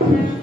Yeah.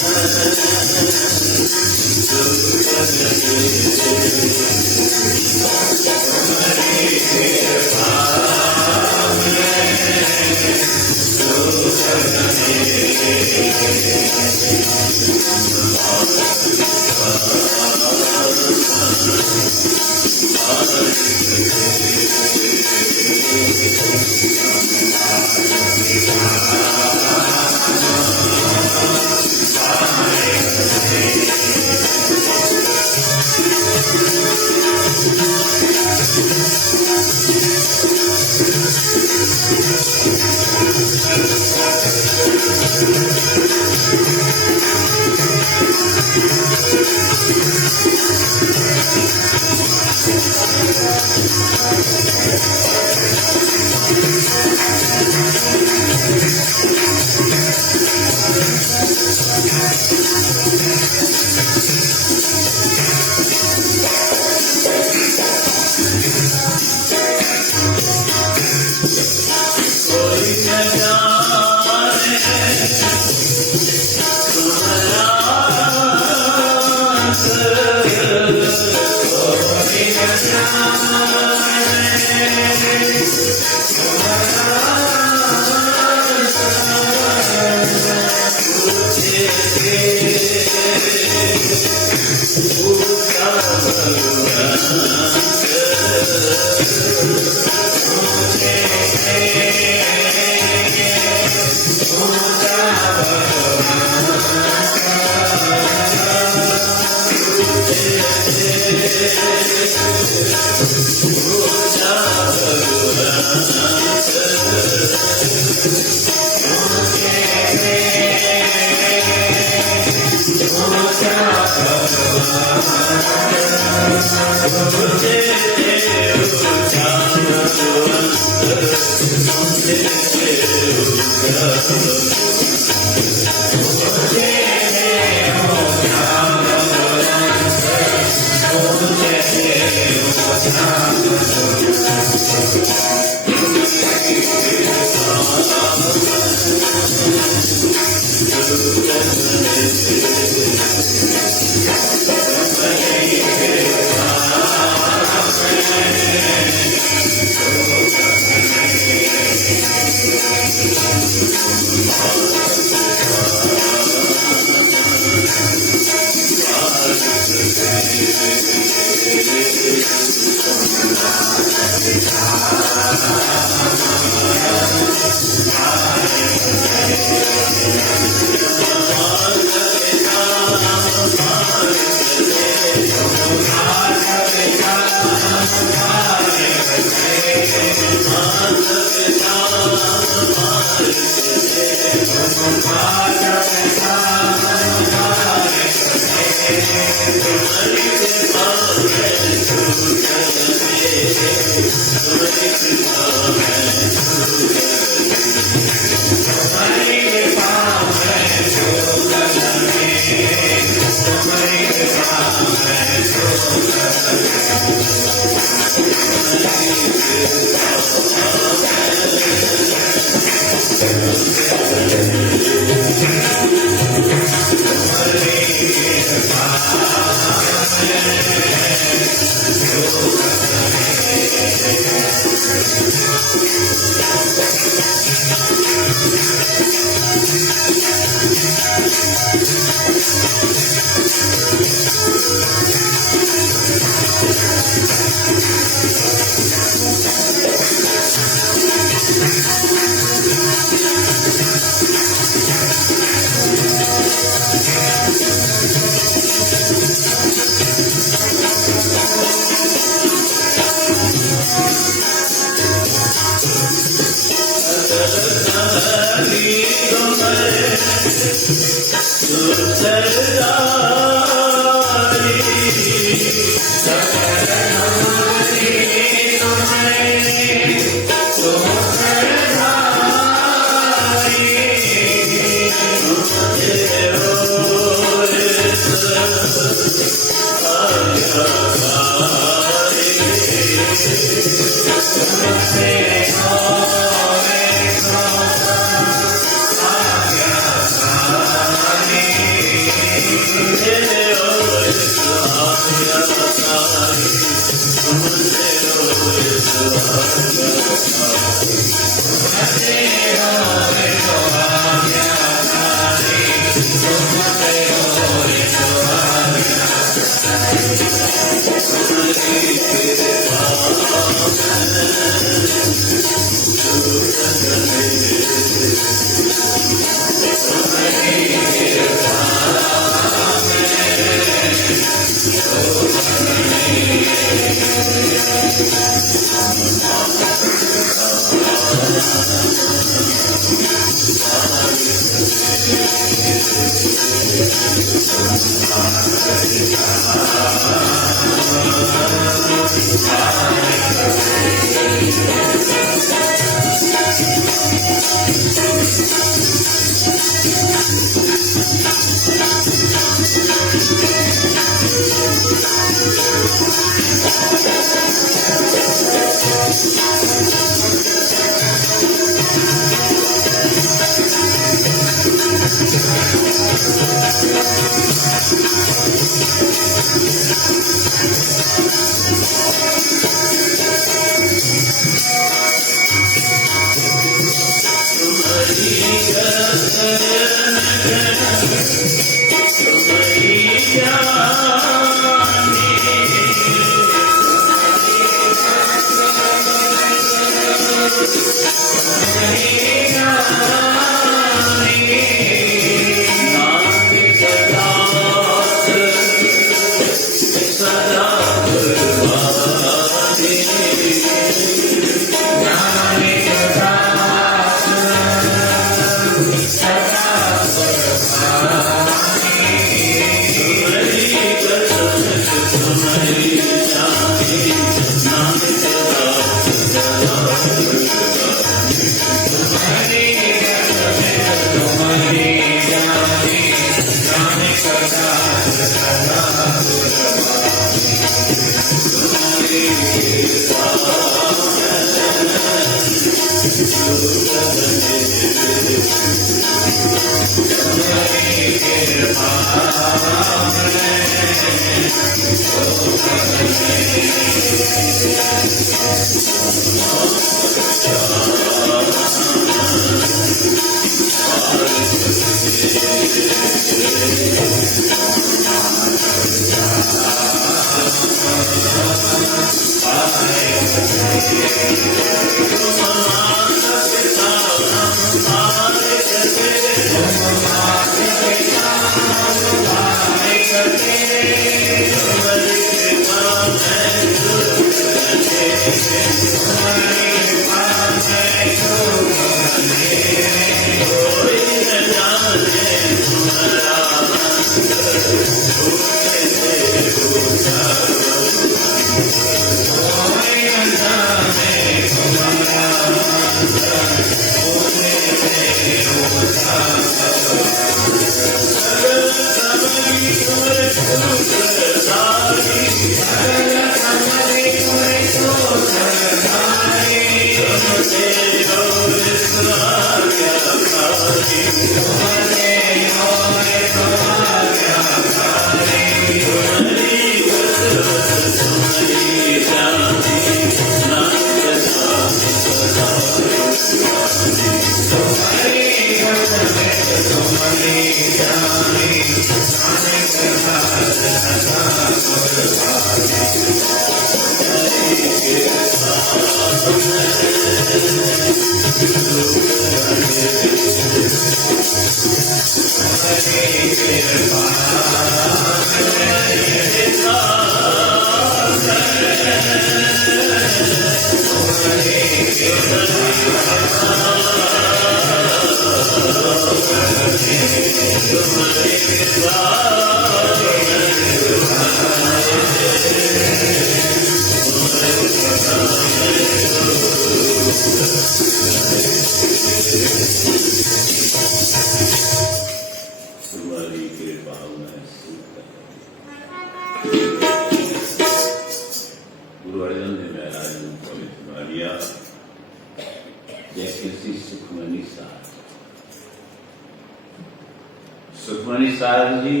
Sukhmani साहब जी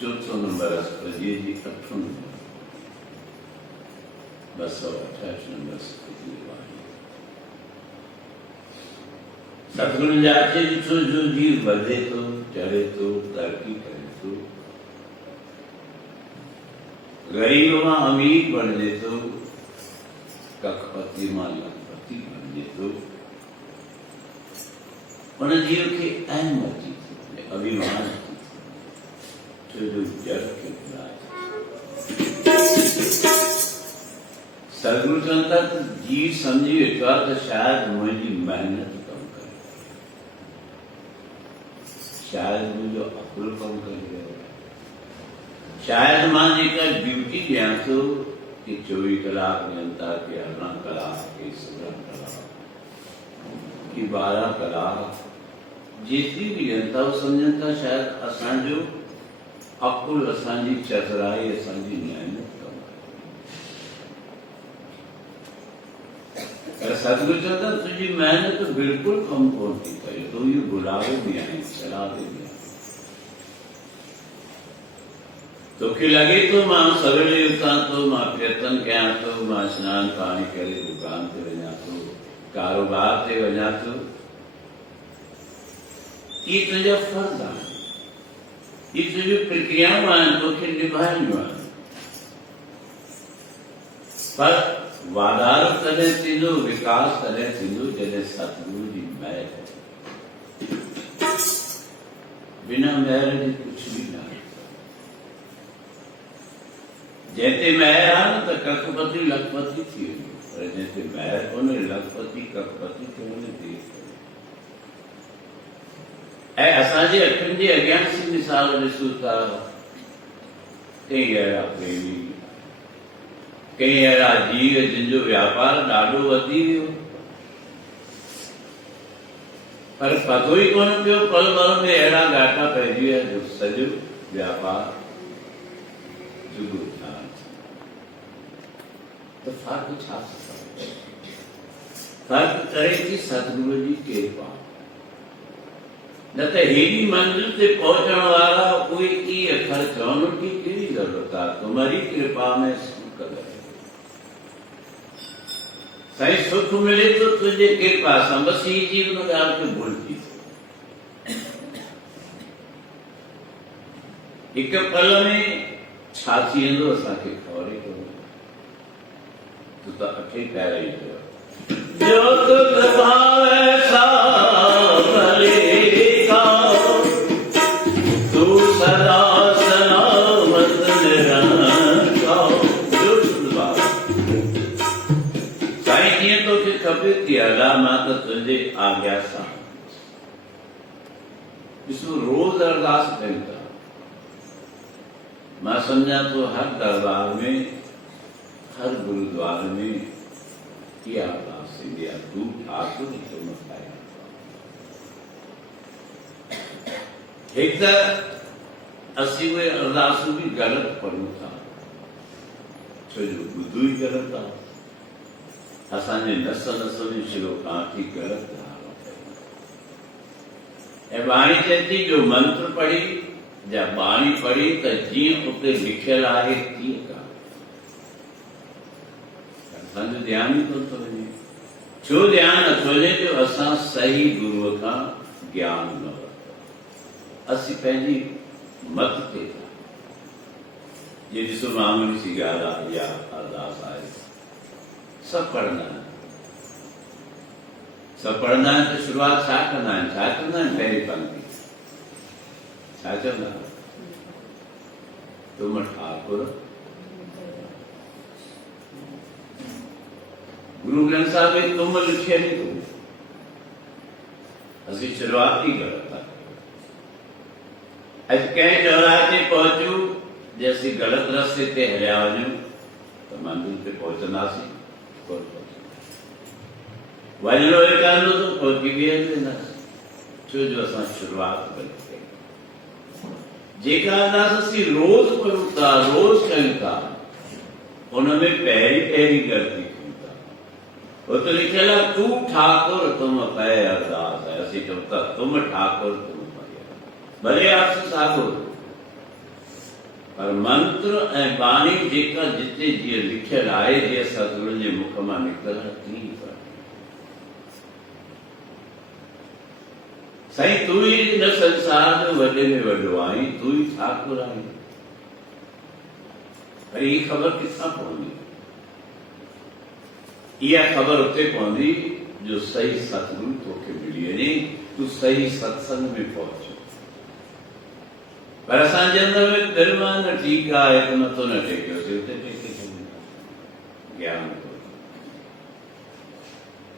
400 number अस्पताल जी 8 number 228 number सतगुरु जाते जिसो जो जीव बढ़े तो चढ़े तो तरक्की करे तो गरीब मां अमीर बन जे तो कखपति मां लखपति बन जे तो उन जीव के अहमति अभिमान जो जग के सदगुरु संत जीव समझी वेठो तो शायद मुझी मेहनत कम करे, शायद मुझो अकुल कम करे, शायद मां जेका ड्यूटी ॾियां थो कि 24 कलाक जनता के 18 कलाक के 16 कलाक कि 12 कलाक जेतरी भी जनता समझन था शायद असांजो अकुल असांजी चतुराई असांजी मेहनत कम करे। सतगुरु चवंदा तुझी मेहनत बिल्कुल कम कोन थी करे, तो ये बुलावे भी आहीं सलाहे भी आहीं। तोखे लगे तो मां सवेरे उथां तो मां प्रयत्न कयां तो मां स्नान पाणी करे दुकान ते वञां तो कारोबार ते वञां तो ये तुझा फर्ज आहे, ये तुझी प्रक्रियाऊं आहिनि तोखे निभाइणियूं आहिनि। पर वाधारो तॾहिं थींदो, विकास तॾहिं थींदो जॾहिं सतगुरु जी महर बिना महर जे कुछ भी न आहे। जंहिंते महर आहे न त कखपति लखपति थी वेंदो, पर जंहिंते महर कोन्हे लखपति कखपति थियण में देरि कोन्हे। ऐं असांजे अखियुनि जे अॻियां सी मिसाल ॾिसूं था, कई अहिड़ा प्रेमी, कई अहिड़ा जीव जिन जो व्यापार ॾाढो वधी वियो, पर पतो ई कोन पियो पल भर में अहिड़ा घाटा पइजी विया जो सॼो व्यापार जुगो थिया। त फ़र्क़ु छा थो? फ़र्क़ु करे थी सतगुरु जी कृपा। न त हेड़ी मंजिल ते पहुंचण वारा कोई की अखर चवण की कहिड़ी जरूरत आहे? तुम्हारी कृपा में सुख लगे, साईं सुख मिले तो तुझे कृपा सां, बस ही जीवन ॻाल्हि खे भुलिजी। हिक पल में छा थी वेंदो असांखे ख़बर ई कोन्हे। तूं त 8 पैर ई चयो जो तुझ भावे सा भले अलामत तुझे आज्ञा सां ॾिसो रोज अरदास कयूं था। मां सम्झां तो हर दरबार में हर गुरुद्वारे में इहा अरदास थींदी आहे, तूं ठाकुर जो मथाया। हिकु त असीं उहे अरदासूं बि ग़लति पढ़ूं था, छो जो ॿुधो ई ग़लति आहे। असांजे नस नस में शिव काठी ग़लति ए बाणी चएती जो मंत्र पढ़ी या बाणी पढ़ी त जीअं उते लिखियल आहे तीअं का असांजो ध्यान ई कोन थो वञे। छो ध्यान नथो वञे जो असां सही गुरूअ खां ज्ञान न वरितो, असीं पंहिंजी मत ते था। ये ॾिसो मामूली सी ॻाल्हि आहे या अरदास आहे, सभु पढ़ंदा आहिनि, सभु पढ़ंदा आहिनि त शुरूआत छा कंदा आहिनि, छा चवंदा आहिनि पहिरीं पंक्ति छा चवंदा आहिनि, तुम ठाकुर। गुरु ग्रंथ साहिब में तुम लिखिया नहीं तुम, असीं शुरूआत ही गलत आहे। अॼु कंहिं चौराहे ते पहुचूं जे असीं ग़लति रस्ते ते हलिया वञूं त मंदिर ते पहुचंदासीं कोन पहुचंदासीं। वञिणो ई कान्हो त पहुची बि वेंदासीं, छो जो असां शुरूआत ग़लति कई। जेका अंदाज़ असीं रोज़ कयूं था, रोज़ कयूं था, उनमें पहिरीं ग़लती कयूं था। उते लिखियल आहे तू ठाकुर तुम पए अरदास है, असीं चऊं था तुम ठाकुर तुम पए, भले आप सागुर पर मंत्र ऐं बाणी जेका जिते जीअं लिखियल आहे, जीअं सतगुरु जे मुख मां निकितल आहे तीअं पढ़। साईं तू ई हिन संसार जो वॾे में वॾो आहीं, तू ई ठाकुर आहीं, पर ही ख़बर किथां पवंदी? इहा ख़बर उते पवंदी जो सही सतगुरु तोखे मिली वञे, तू सही सत्संग में पहुच। पर असांजे अंदर में दिलि मां न ठीकु आहे त नथो न टेकियोसीं, उते टेके छॾियो ज्ञान।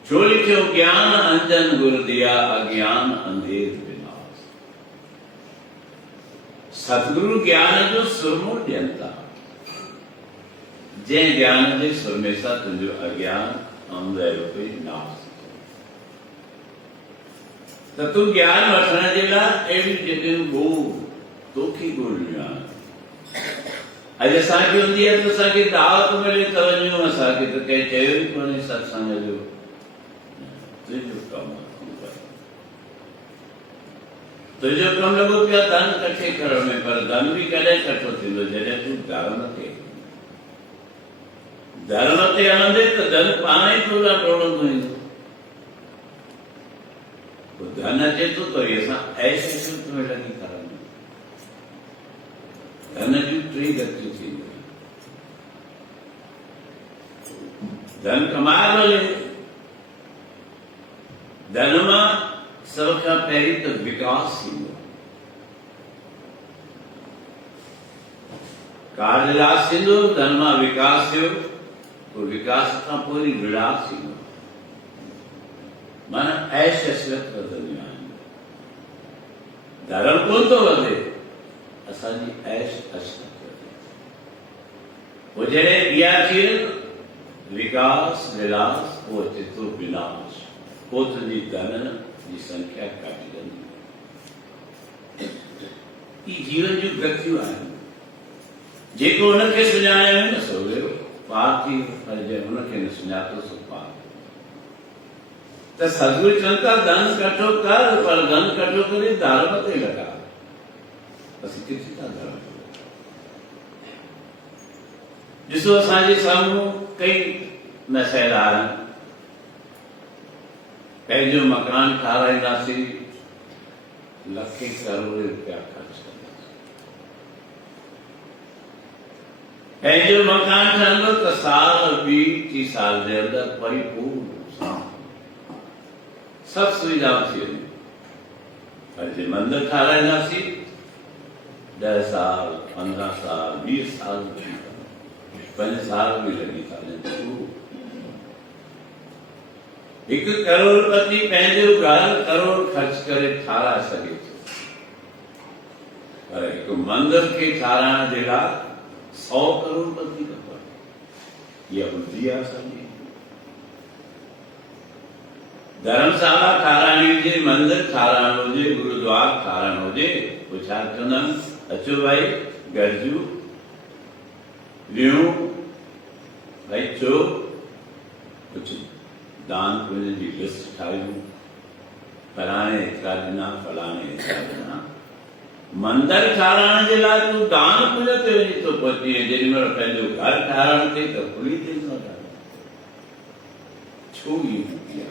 छो लिखियो ज्ञान अंजन गुर दिया, अज्ञान अंधेर विनाश। सतगुरु ज्ञान जो सुरमो ॾियनि था, जंहिं ज्ञान जे सुरमे सां तुंहिंजो अज्ञान अंधेर पे नाश। त तूं ज्ञान वठण जे लाइ अहिड़ी जॻहियूं ॻोल्ह, तोखे ॻोल्हणियूं आहिनि। अॼु असांखे हूंदी आहे त असांखे दावत मिले त वञूं, असांखे त कंहिं चयो ई कोन्हे सत्संग जो, तुंहिंजो कमु तुंहिंजो कमु लॻो पियो धन कठे करण में, पर धन बि कॾहिं कठो थींदो जॾहिं तूं धर्म ते हलंदे त धन पाण ई तोला टोड़ंदो ईंदो। धन अचे थो त असां ऐश में लॻी करण, धन जूं टे गतियूं थींदियूं, धन कमाए वञे, धन मां सभ खां पहिरीं त विकास थींदो, कार्य थींदो, धन मां विकास थियो, पोइ विकास खां पोइ विलास थींदो, माना ऐश ऐशरियत वधंदियूं आहिनि। धर्म कोन थो वधे, असांजी ऐश ऐशरियत वधे। पोइ जॾहिं इहा थिए विकास विलास, पोइ अचे थो विनाश, पोइ तुंहिंजी धन जी संख्या घटिजंदी। ही जीवन जूं गतियूं आहिनि, जेको हुनखे सुञाणे न सो वियो पार थी, पर जंहिं हुनखे न सुञातो सो पार। त सतगुरु चवनि था धन कठो कर, पर धन कठो करे धर्म ते लॻा। असीं किथे था धर्म ॾिसो, असांजे साम्हूं कई मसइला आहिनि। पंहिंजो मकान ठाराईंदासीं, लखे करोड़ रुपया ख़र्च कंदासीं। पंहिंजो मकान ठहंदो त साल 20-30 साल जे अंदरि परिपूर्ण सभु सुविधाऊं थी वञे। पर जे मंदिर ठाराईंदासीं 10 साल 15 साल 20 साल 5 साल भी लगी था वञनि। 1 करोड़पति पंहिंजो घर करोड़ ख़र्च करे ठाराए सघे थो, पर हिकु मंदिर खे ठाराइण जे लाइ 100 करोड़पति खपनि। इहा बुद्धि आहे असांजी। धर्मशाला ठाराइणी हुजे, मंदिर ठाराइणो हुजे, गुरुद्वार ठाराइणो हुजे, पोइ छा चवंदा आहिनि, अचो भाई गरजू लियो भाई, चो कुझु दान पुण्य जी लिस्ट ठाहियूं, फलाणे एतिरा ॾिना फलाणे एतिरा ॾिना मंदरु ठाहिराइण जे लाइ तूं दान पुञ ते वञी थो पहुची जेॾी महिल पंहिंजो घर ठाहिराइण थिए त खुली थी न छो ईअं थी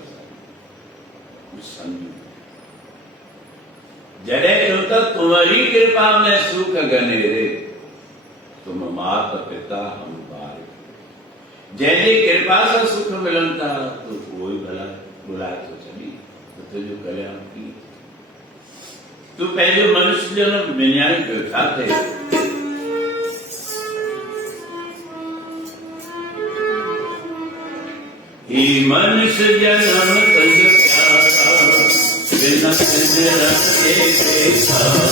जॾहिं चयो त तुम्हारी कृपा में सुख गनेरे तुम मात पिता हम बार जंहिंजी कृपा सां सुख मिलनि था तो उहो ई भला बुलाए थो छॾी त तुंहिंजो कल्याण कीअं तूं पंहिंजो मनुष्य जनम विञाई पियो छा थिए ही मनुष्य जनम तुंहिंजो प्यारा बिना तुंहिंजे रस के देखा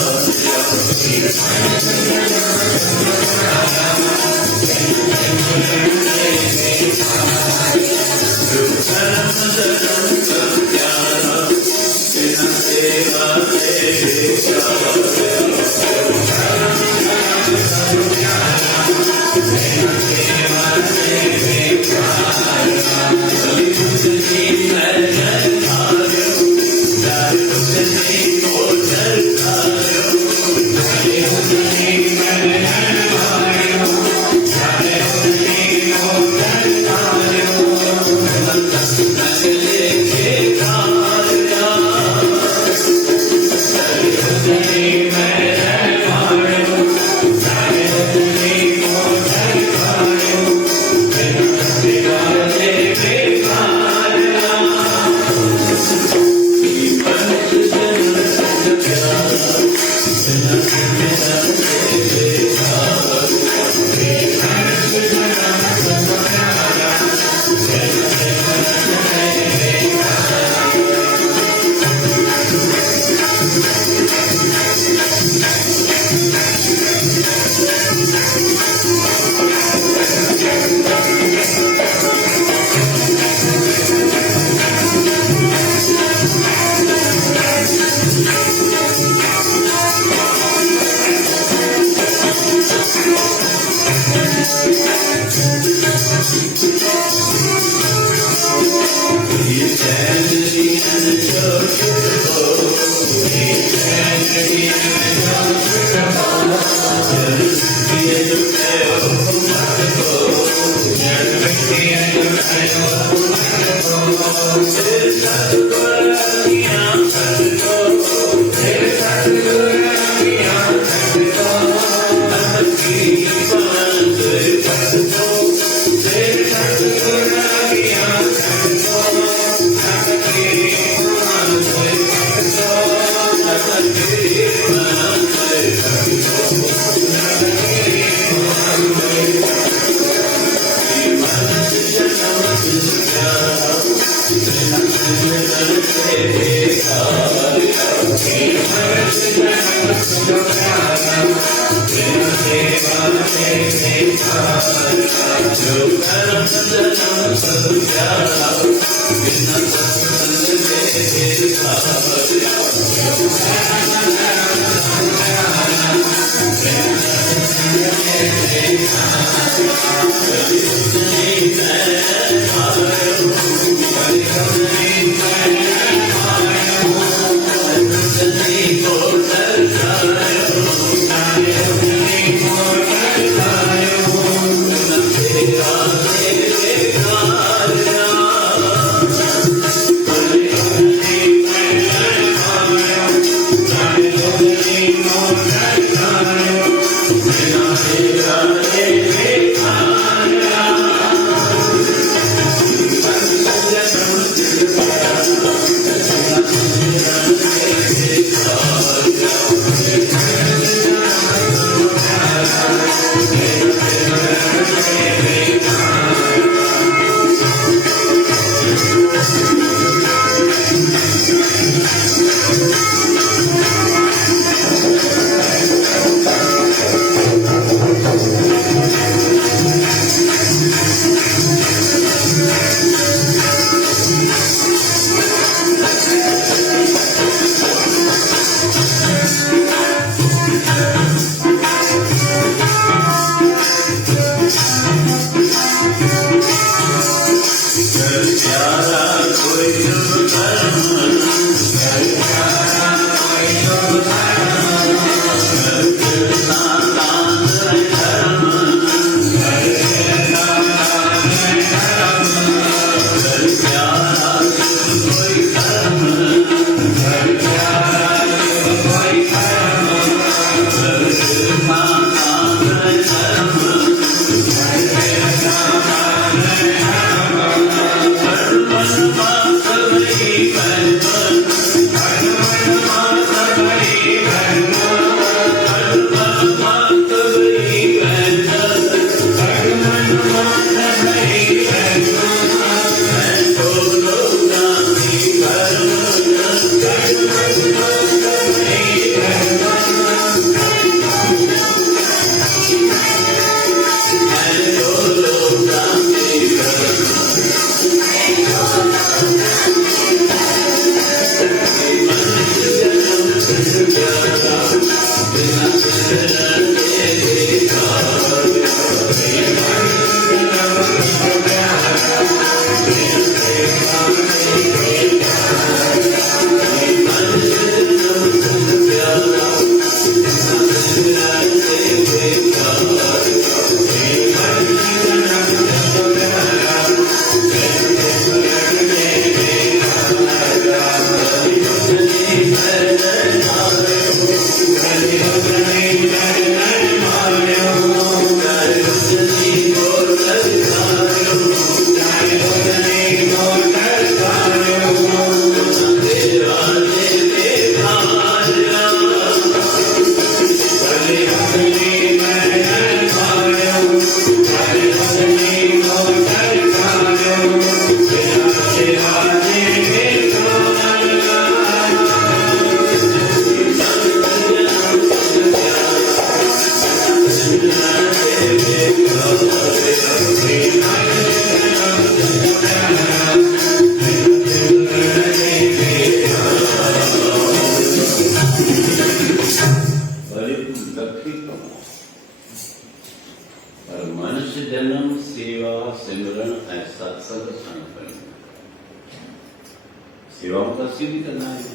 सेवाओं का भी करना है।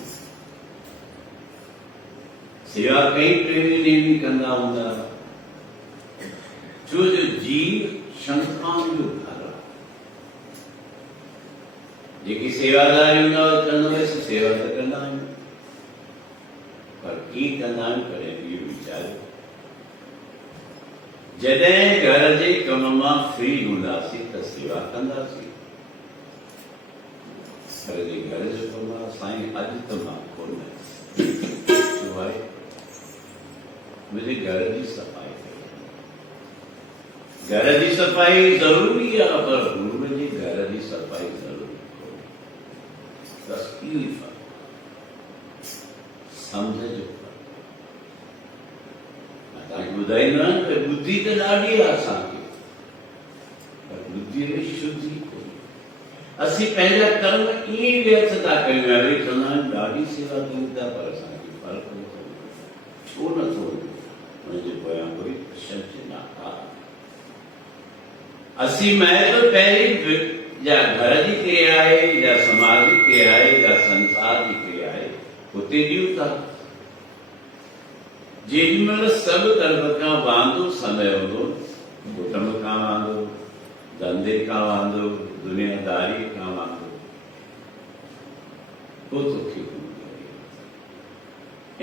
सेवा कई प्रेमी ने भी करना होगा। जो जीव शंकाओं जो उठारा जेकी सेवादारी करना वैसे सेवा तो करना है, पर की करना करे ये विचार जॾहिं घर जे कम मां फ्री हूंदासीं त सेवा कंदासीं। पर जे घर जो कम आहे साईं अॼु त मां कोन छो आहे मुंहिंजे घर जी सफ़ाई घर जी सफ़ाई ज़रूरी आहे, पर गुरू जे घर जी सफ़ाई ज़रूरी कोन्हे। बस इहो ई फ़र्क़ु सम्झ जो ॿुधाईंदो आहियां त बुद्धि त ॾाढी आहे असांखे, पर बुद्धीअ में शुद्धि कोन्हे। असीं पंहिंजा कर्म ईअं व्यर्थ था कयूं, वरी चवंदा आहियूं ॾाढी सेवा कयूं था, पर असांखे फ़र्क़ु नथो छो नथो हुनजे पोयां कोई शर्त न आहे। असीं महत्व पहिरीं या घर जी क्रिया आहे या समाज जी क्रिया आहे या संसार जी क्रिया आहे हुते ॾियूं था। जेॾीमहिल सभु तरफ़ खां वांदो समय हूंदो, कुटुंब खां वांदो, धंधे खां वांदो, दुनियादारी खां वांदो, पोइ तोखे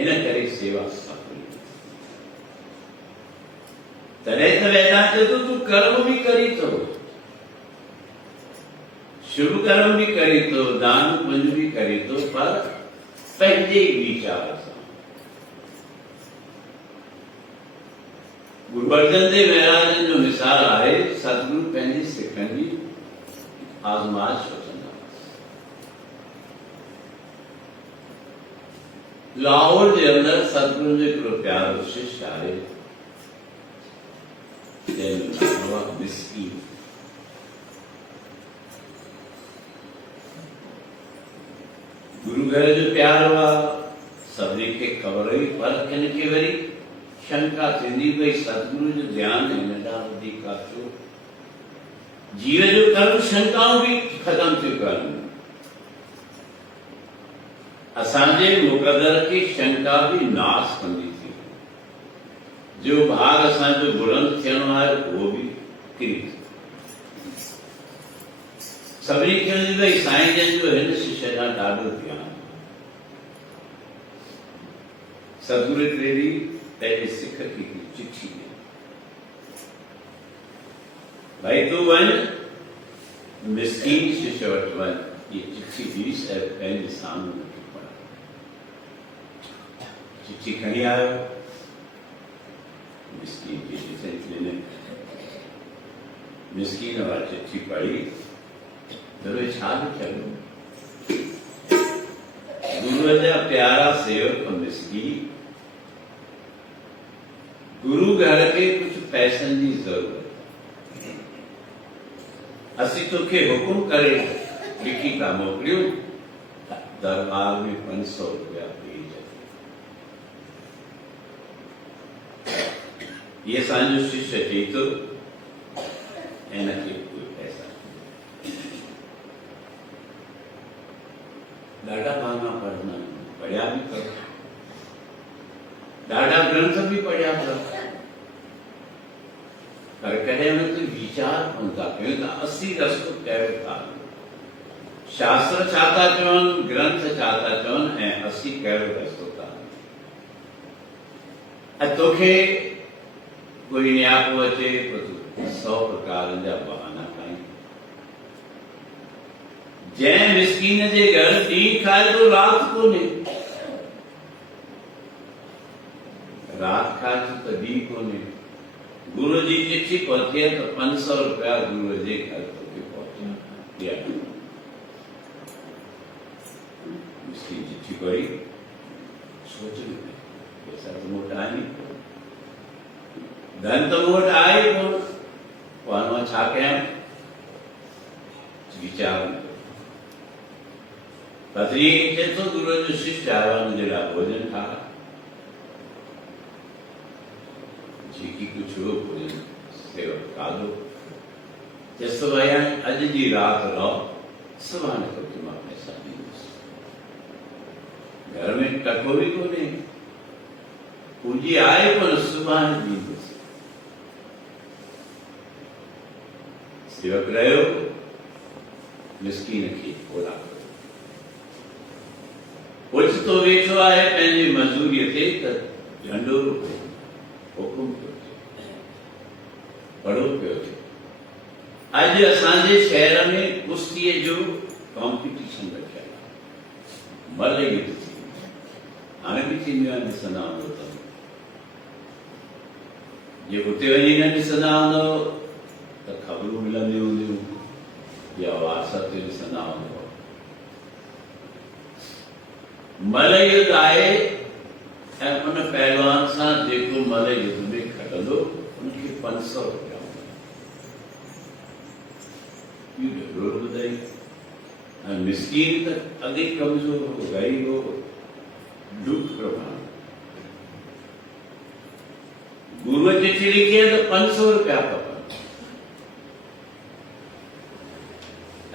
इन करे सेवा सफल। तॾहिं त वेदांत चए थो तूं कर्म बि करी थो, शुभ कर्म बि करी थो, दान पुण्य बि करी थो, पर पंहिंजे वीचार सां। गुरु अर्जन देव महाराज जो मिसाल आहे, सतगुरु पंहिंजी सिखनि जी आज़माइश वठंदा। लाहौर जे अंदरि सतगुरु जो हिकिड़ो प्यारो शिष्य आहे जंहिंजो नालो आहे मिस्कीन। गुरु घर जो प्यारो आहे, सभिनी खे ख़बर हुई, पर किन खे वरी शंका थींदी भई सतगुरु जो ध्यानु हिन ॾांहुं वधीक आहे छो? जीव जो कर्म शंकाऊं बि ख़तम थियूं कनि। असांजे मुक़दर खे शंका बि नाश कंदी थी। जो भाग असांजो बुलंद थियणो आहे उहो बि किरी थो। सभिनी खे भई साईं जन जो हिन शिष्य ॾांहुं ॾाढो ध्यानु। सतगुरु टे ॾींहं पंहिंजे सिख खे हिकिड़ी चिठी ॾिनी, भाई तूं वञ मिस्कीन शिष्य वटि वञ, ये चिट्ठी दी पंहिंजे साम्हूं रखी पढ़ा। चिट्ठी खणी आयो, मिस्कीन जी ॾिने, मिस्कीन वारी चिट्ठी पढ़ी तो छा लिखियल हो? गुरुअ जा प्यारा सेवक मिस्कीन, गुरु घर के कुछ पैसनि जी ज़रूरत, असीं तोखे हुकुम करे लिखी था मोकिलियूं, दरबार में 500 रुपया भेज। ये असांजो शिष्य चई थो इनखे कोई पैसा, ॾाढा माना पढ़ना पढ़िया बि करो, ॾाढा ग्रंथ भी पढ़िया अथव, पर कॾहिं हुन ते वीचार कोन था कयूं त असली रस्तो कहिड़ो था। शास्त्र छा था चवनि, ग्रंथ छा था चवनि, ऐं असली कहिड़ो रस्तो था। ऐं तोखे कोई न्यापो अचे तो 100 प्रकारनि जा बहाना ठाहीं। जंहिं मिस्कीन जे घर ॾींहुं खाए तो राति कोन्हे, रात खाए तो ॾींहुं कोन्हे। गुरु जी चिट्ठी पहुती है तो 500 रुपया गुरु जे घर तोखे पहुचा। उसकी चिट्ठी पढ़ी, सोच पैसा तो मोट आए नहीं, धन तो मोट आए कोन, छा कयां वीचार। पत्नी चए तो गुरु जो शिष्य आयो मुंहिंजे लाइ भोजन ठाहे, जेकी कुछ हो भोजन सेवक खाधो। चएसि तो भई अॼु जी राति रहो, सुभाणे तोखे मां पैसा ॾींदुसि। घर में टको बि कोन्हे, पूंजी आहे कोन, सुभाणे ॾींदुसि। सेवक रहियो, मिस्कीन खे ओला कयो, ओचितो वेठो आहे पंहिंजी मज़दूरीअ ते त झंडो हुकुम पढ़ो पियो थे। अॼु असांजे शहर में कुश्तीअ जो कॉम्पिटिशन रखियल आहे, मल युद्ध थी, हाणे बि थींदियूं आहिनि, ॾिसंदा हूंदव त। जे उते वञी न ॾिसंदा हूंदव त ख़बरूं मिलंदियूं हूंदियूं, या व्हाट्सएप ते ॾिसंदा हूंदव। मल युद्ध आहे, ऐं उन पहलवान सां जेको मल युद्ध में खटंदो उनखे 500 रुपया। मिस्कीन त अॻे कमज़ोर हो, ग़रीब हो, दुख प्रमाण। गुरु चिट्ठी लिखी है तो 500 रुपया खपनि,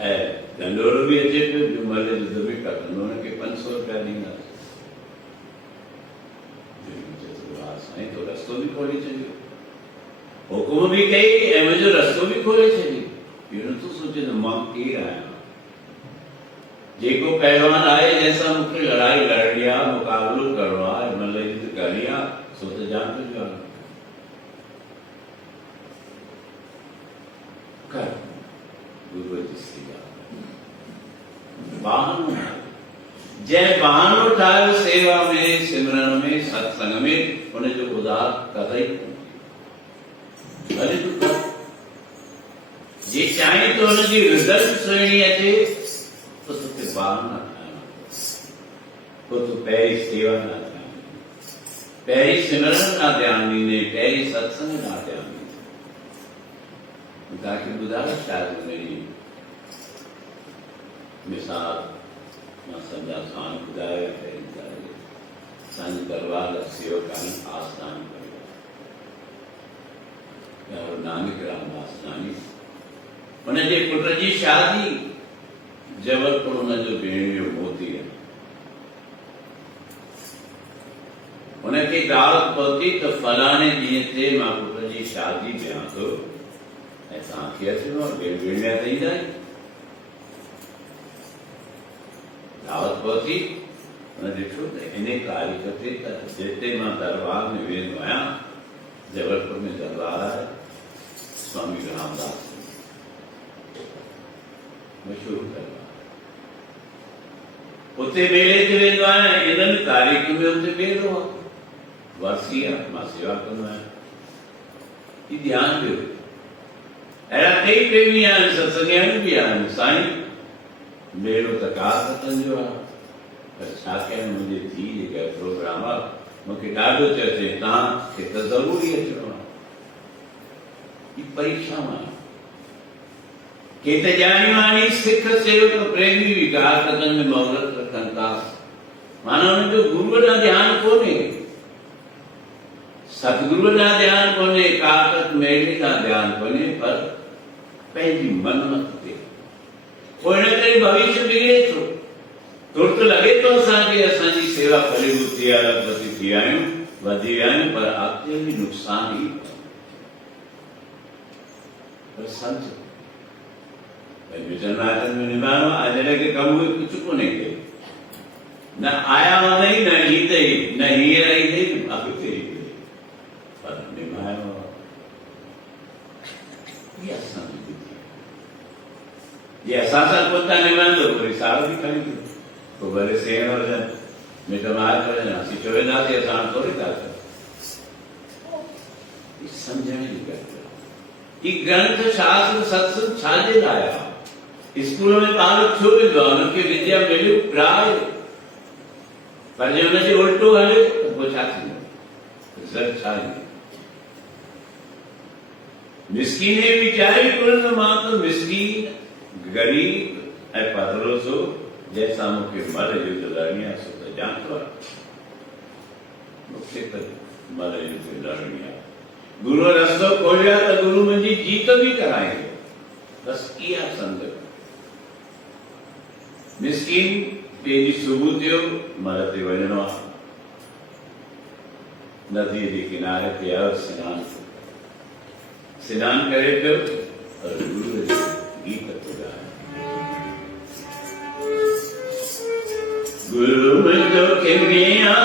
ऐं ढंढोरो बि अचे पियो जो मल युद्ध में खटंदो, उनखे 500 रुपया ॾींदासीं। साईं तो रस्तो भी खोले छॾियो, हुकुम भी कई ऐं मुंहिंजो रस्तो भी खोले छॾियो। इहो नथो सोचे त मां केरु आहियां, जेको पहलवान आहे जंहिंसां मूंखे लड़ाई लड़णी आहे, मुक़ाबलो करणो आहे, मल युद्ध करणी आहे, सो त जान तुंहिंजो आहे। कर गुरूअ जी सेवा, बहानो जंहिं बहानो ठाहियो सेवा में, सिमरन में, सत्संग में, उनजो उधार कतई भले तूं कर। जे चाहीं तो उनजी रिज़ल्ट सुहिणी अचे तो तोखे बहाना ठाहिणा, पोइ तूं पहिरीं सेवा न ध्यानु, पहिरीं सिमरन न ध्यानु ॾींदे, पहिरीं सत्संग न ध्यानु ॾींदे। तव्हांखे ॿुधायो शायदि हुनजी मिसाल मां सम्झा खान ॿुधायो, असांजे दरबार जा सेवक आहिनि आसनानी परिवार, नानक राम आसनानी। उनजे पुट जी शादी जबलपुर, उनजो भेणियो मोती आहे। उनखे दावत पहुती त फलाणे ॾींहं ते मां पुट जी शादी कयां थो, ऐं तव्हांखे अचिणो आहे, भेणिया त ईंदा आहिनि। दावत पहुती, उन ॾिठो त इन तारीख़ ते त जिते मां दरबार में वेंदो आहियां, जबलपुर में दरबार आहे स्वामी रामदास, मशहूर दरबार। उते मेले ते वेंदो आहियां, इन्हनि तारीख़ में उते वेंदो आहे, वर्सी आहे, मां सेवा कंदो आहियां। ही ध्यानु ॾियो। अहिड़ा कई प्रेमी आहिनि, सत्संगी बि आहिनि, साईं मेलो त काकतनि जो आहे, पर छा कयां, मुंहिंजी धीउ जेका प्रोग्राम आहे मूंखे ॾाढो चयो चई तव्हांखे त ज़रूरी अचिणो आहे। ही परीक्षा आहे। के त ॼाणी वाणी सिख सेवक प्रेमी बि काकतनि में मोहरत रखनि था, माना हुननि जो गुरूअ ॾांहुं ध्यानु कोन्हे, सतगुरूअ ॾांहुं ध्यानु कोन्हे, काकत मेले ॾांहुं ध्यानु कोन्हे, पर पंहिंजी मनमत ते। पोइ हिन करे भविष्य बिगड़े थो। तुर्त लॻे थो असांखे असांजी सेवा फलीभूत थी आहे, लखपति थी विया आहियूं, वधी विया आहियूं, पर अॻिते बि नुक़सान ई। पर सम्झो विचन में निभाइणो आहे, जॾहिं की कमु कुझु कोन्हे कयो, न आया वञई, न ईंदई, न हींअर ईंदई, न अॻिते ईंदई, पर निभाइणो आहे। इहा असांजी बुद्धि आहे। ये असां सां कोन था निभाईंदो, वरी साल बि खणी थो, पोइ भले सेण वञनि, मिट मार कनि, असीं चवंदासीं असां थोरी था कयूं। सम्झण जी ॻाल्हि आहे। ही ग्रंथ शास्त्र सत्संग छाजे लाइ आहे? स्कूल में ॿार छो वेंदो आहे? हुनखे विद्या मिली प्राय, पर जे हुनजे उल्टो हले त पोइ छा थींदो? रिज़ल्ट छा ईंदो? मिसकीने वीचारी कुल मां त मिसकीन, गरीब ऐं पधरो सो, जंहिंसां मूंखे मर युद्ध लड़णी आहे, सो त ॼाणतो आहे मूंखे त मर युद्ध लड़णी आहे। गुरू रस्तो खोलिया त गुरू मुंहिंजी जीत बि कराईंदो। बसि इहा संग। मिसकीन पंहिंजी सुबुह थियो, मर ते वञिणो आहे, नदीअ जे किनारे ते आयो, सनानु करे पियो, पर गुरू जे गीत थो ॻाए। गुरू मुंहिंजो किमिया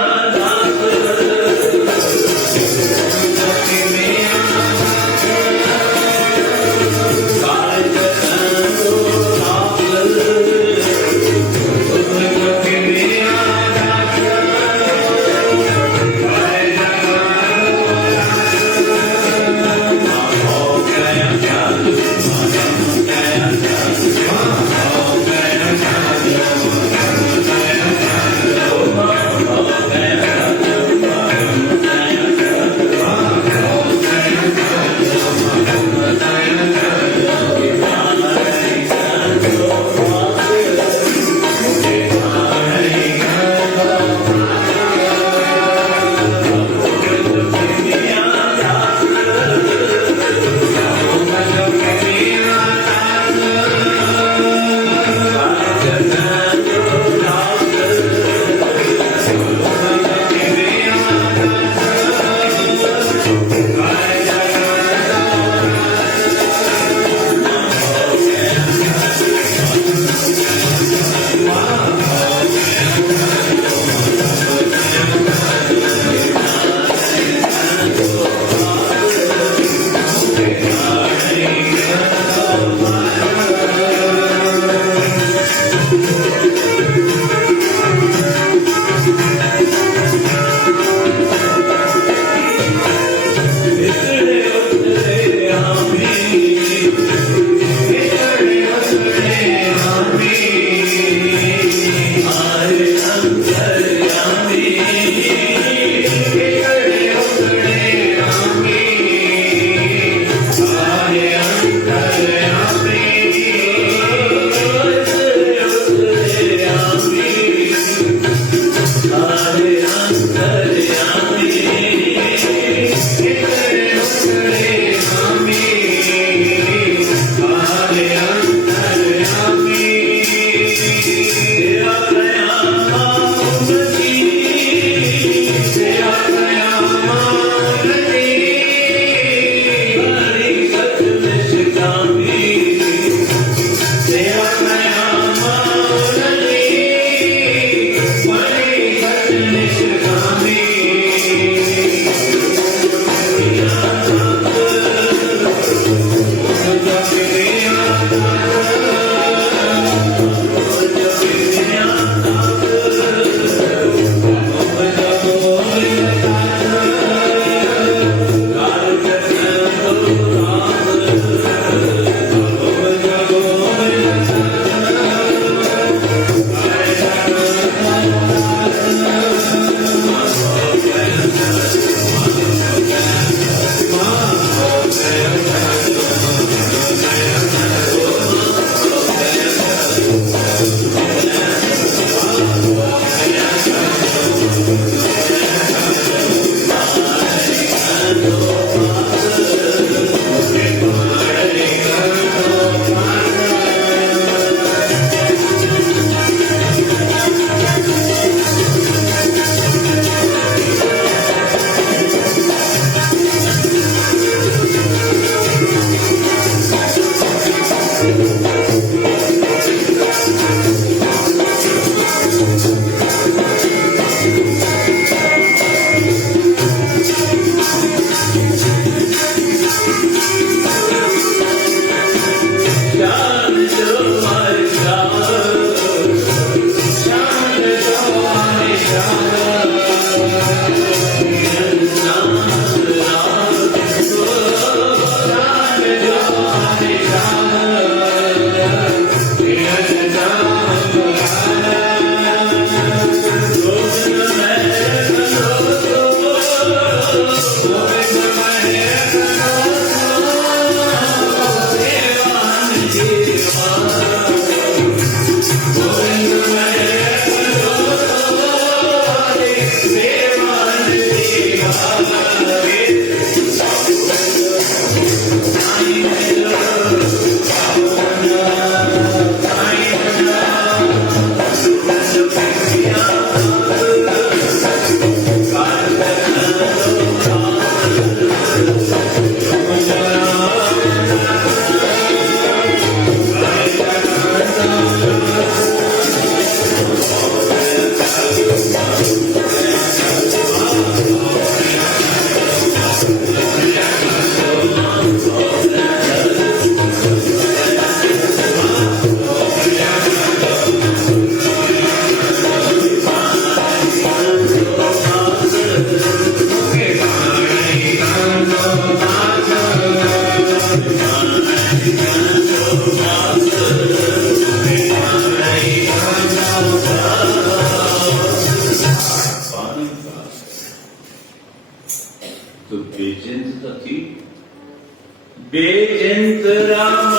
बेचिंत राम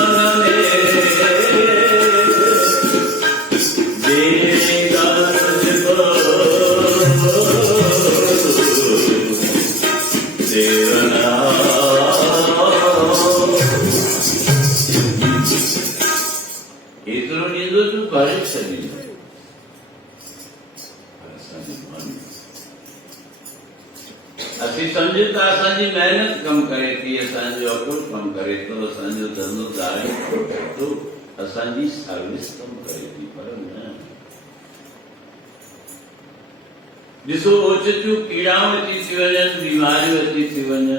ने देगा तुझको देवना एतिरो ॾींदो तूं करे छॾींदो असीं सम्झूं था असांजी महिनत कमु करे थी असांजो अकुल कमु करे थो असांजो धंधो दारी थो असांजी सर्विस कमु करे थी पर न ॾिसो ओचितियूं कीड़ाऊं अची थी वञनि बीमारियूं अची थी वञनि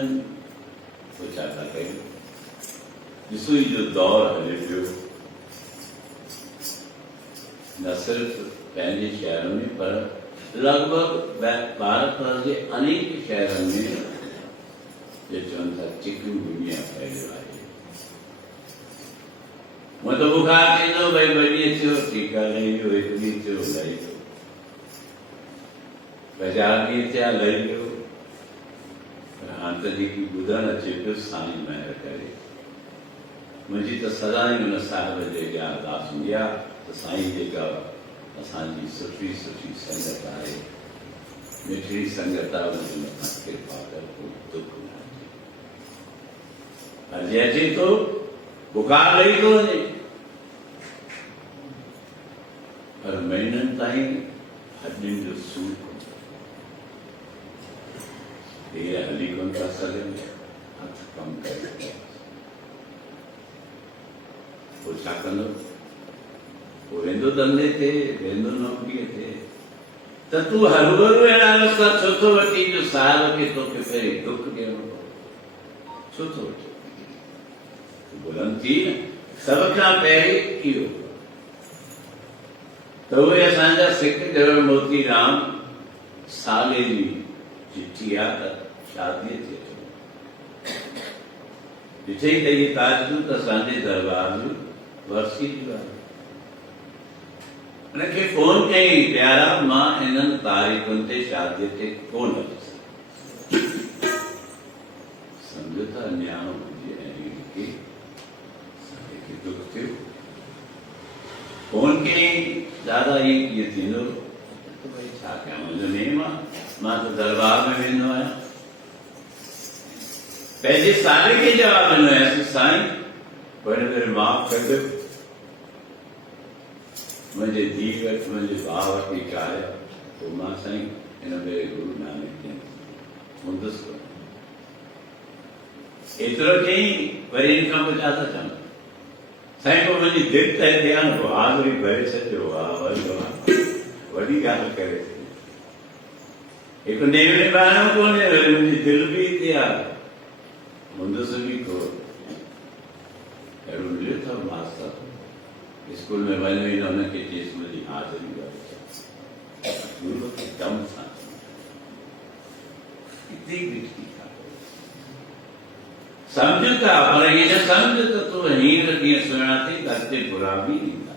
पोइ छा था कयूं ॾिसो ही जो दौर हले पियो न सिर्फ़ पंहिंजे शहर में पर लगभग भारत जे अनेक शहरनि में जो चवनि था चिकनगुनिया फैलियो आहे हूअं त बुखार थींदो भई ॿ ॾींहं थियो ठीकु आहे लही वियो हिकु ॾींहुं थियो लही वियो ॿ 4 ॾींहं थिया लही वियो पर हाणे त जेकी ॿुधणु अचे पियो साईं महिर करे मुंहिंजी त सदाईं हुन साहिब जे अॻियां अरदास हूंदी आहे त साईं जेका असांजी सुठी सुठी संगत आहे मिठड़ी संगत आहे उनजे मथां कृपा कर को दुख न अचे अचे थो बुखार लही थो वञे पर महीननि ताईं हॾियुनि जो सूर हीअ हली कोन था सघनि हथ कमु करे पोइ छा कंदो पोइ वेंदो धंधे ते वेंदो नौकरीअ ते त तूं हरूभरू अहिड़ा रस्ता छो थो वठी जो साहिब खे तोखे पहिरीं दुख ॾियणो पवंदो छो थो वठी बुलंद थी न सभ खां पहिरीं इहो त उहे असांजा सिख ॼण मोतीराम साले जी चिठी आहे त शादीअ ते अचो ॾिठई त इहे ताजूं त असांजे दरबार जूं वर्सी जूं आहे उनखे फोन कई प्यारा मां इन्हनि तारीख़ुनि ते शादीअ ते कोन अची सम्झो था न्याणो हुजे ऐं दुख थियो फोन कई दादा इहे कीअं थींदो भई छा कयां मुंहिंजो नेम आहे मां त दरबार में वेंदो आहियां पंहिंजे साले खे जवाब ॾिनो आहियां साईं पर मेरे माफ़ कजो मुंहिंजे धीउ वटि मुंहिंजे भाउ वटि चाहियो पोइ मां साईं हिन भेरे गुरु नानक देव हूंदुसि कोन एतिरो चई वरी हिन खां पोइ छा था चवनि साईं पोइ मुंहिंजी दिलि त हिते आहे न भाउ वरी भरे छॾियो वाह वरी वॾी ॻाल्हि करे हिकु नेम निभाइणो कोन्हे वरी मुंहिंजी दिलि बि हिते आहे हूंदुसि बि कोन अहिड़ो मिलियो अथव मास्तर स्कूल में वञो ई न हुनखे चएसि मुंहिंजी हाज़िरी दम सां हिते सम्झ था पर हीअ न सम्झ त तूं हींअर ॾींहं सुहिणा थी त अॻिते बुरा बि ईंदा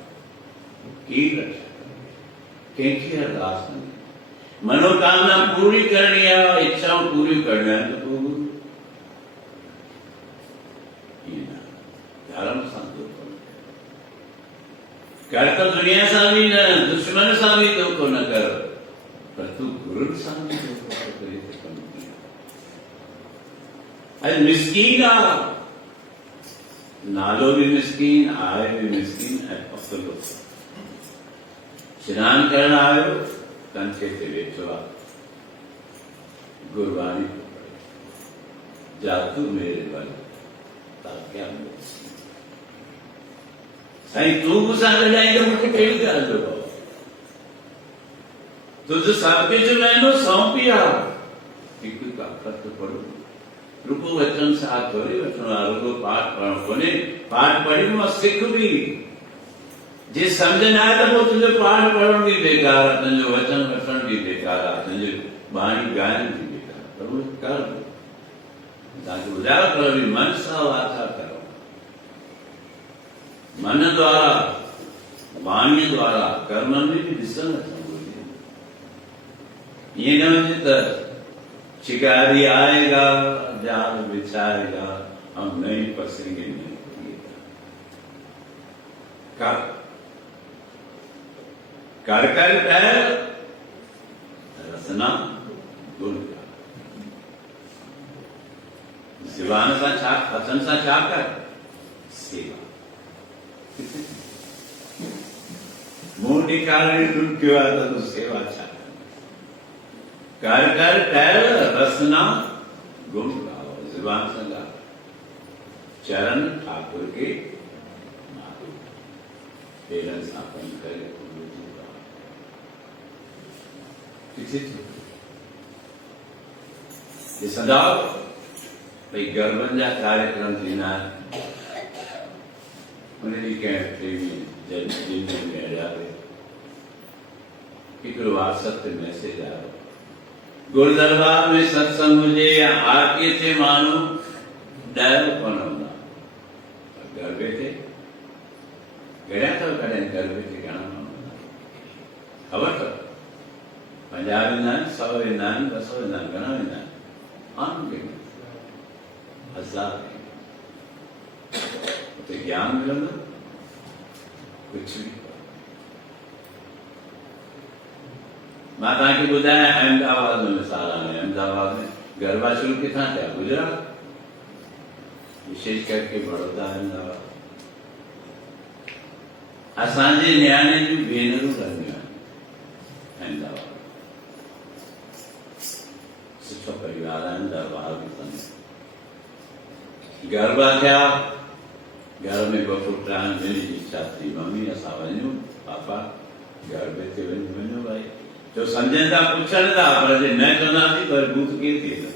केरु रखे कंहिंखे अरदास कंदी मनोकामना पूरी करणी आहे इच्छाऊं पूरियूं करणियूं आहिनि त पोइ धर्म सां कर त दुनिया सां बि न दुश्मन सां बि धोखो न कर पर तूं गुरुनि सां बि धोखो करे त कमु कयो अॼु मिसकीन आहे नालो बि मिसकीन आहे बि मिसकीन ऐं अकुलो सनानु करणु आयो कंठे ते वेठो आहे गुरबाणी जातू मेरे बल ताकिया साईं तूं मूंसां ॻाल्हाई त मूंखे कहिड़ी ॻाल्हि जो भाउ तुंहिंजो सभु कुझु महीनो सौंपी आहे हिकु खत पढ़ो रुको वचन साथ थोरी वठणो आहे रुको पाठ पढ़णो कोन्हे पाठ पढ़ी मां सिख बि जे सम्झ न आहे त पोइ तुंहिंजो पाठ पढ़ण बि बेकार आहे तुंहिंजो वचन वठण बि बेकार आहे तुंहिंजो बाणी ॻाइण बि बेकार पर उहो कर तव्हांखे ॿुधायो पर बि मन सां वार्ता करो मन द्वारा वाणी द्वारा कर्म में भी ॾिसण अचणु घुरिजे ईअं न वञे त शिकारी आएगा जाल बिछाएगा हम नहीं फंसेंगे, नहीं कर कर कर कर रसना गुण जीवान सा छाप वचन सा छाप कर सेवा मुंह निकालने तुम क्यों आता तो सेवा छाप कर कर कर रसना गुण गाओ जीवान सा गाओ चरण ठाकुर के पेरन स्थापन करे ये सदा भाई गर्वन जा कार्यक्रम थीना उन्हें कहते जन्मदिन में जावे हिकिड़ो सत्य मैसेज आयो गुरुदरबार में सत्संग हुजे या आरती थे माण्हू ॾह कोन हूंदा घर वेठे घणा अथव कॾहिं घर वेठे घणा माण्हू ख़बर अथव 50 वेंदा आहिनि 100 वेंदा आहिनि 200 वेंदा आहिनि घणा वेंदा आहिनि 1000 उते ज्ञान मिलंदो कुझु बि मां तव्हांखे ॿुधायां अहमदाबाद में मिसाल आहे अहमदाबाद में गरबा शुरू किथां थिया गुजरात विशेष करके बड़ौदा अहमदाबाद असांजे न्याणे जूं भेनरूं रहंदियूं आहिनि अहमदाबाद सुठो परिवार आहिनि दरबार बि अथनि गरबा थिया घर में ॿ पुट आहिनि मुंहिंजी इच्छा थी मम्मी असां वञूं पापा गरबे ते वञूं भाई जो सम्झनि था पुछनि था पर जे न कंदासीं त भूत केरु थींदो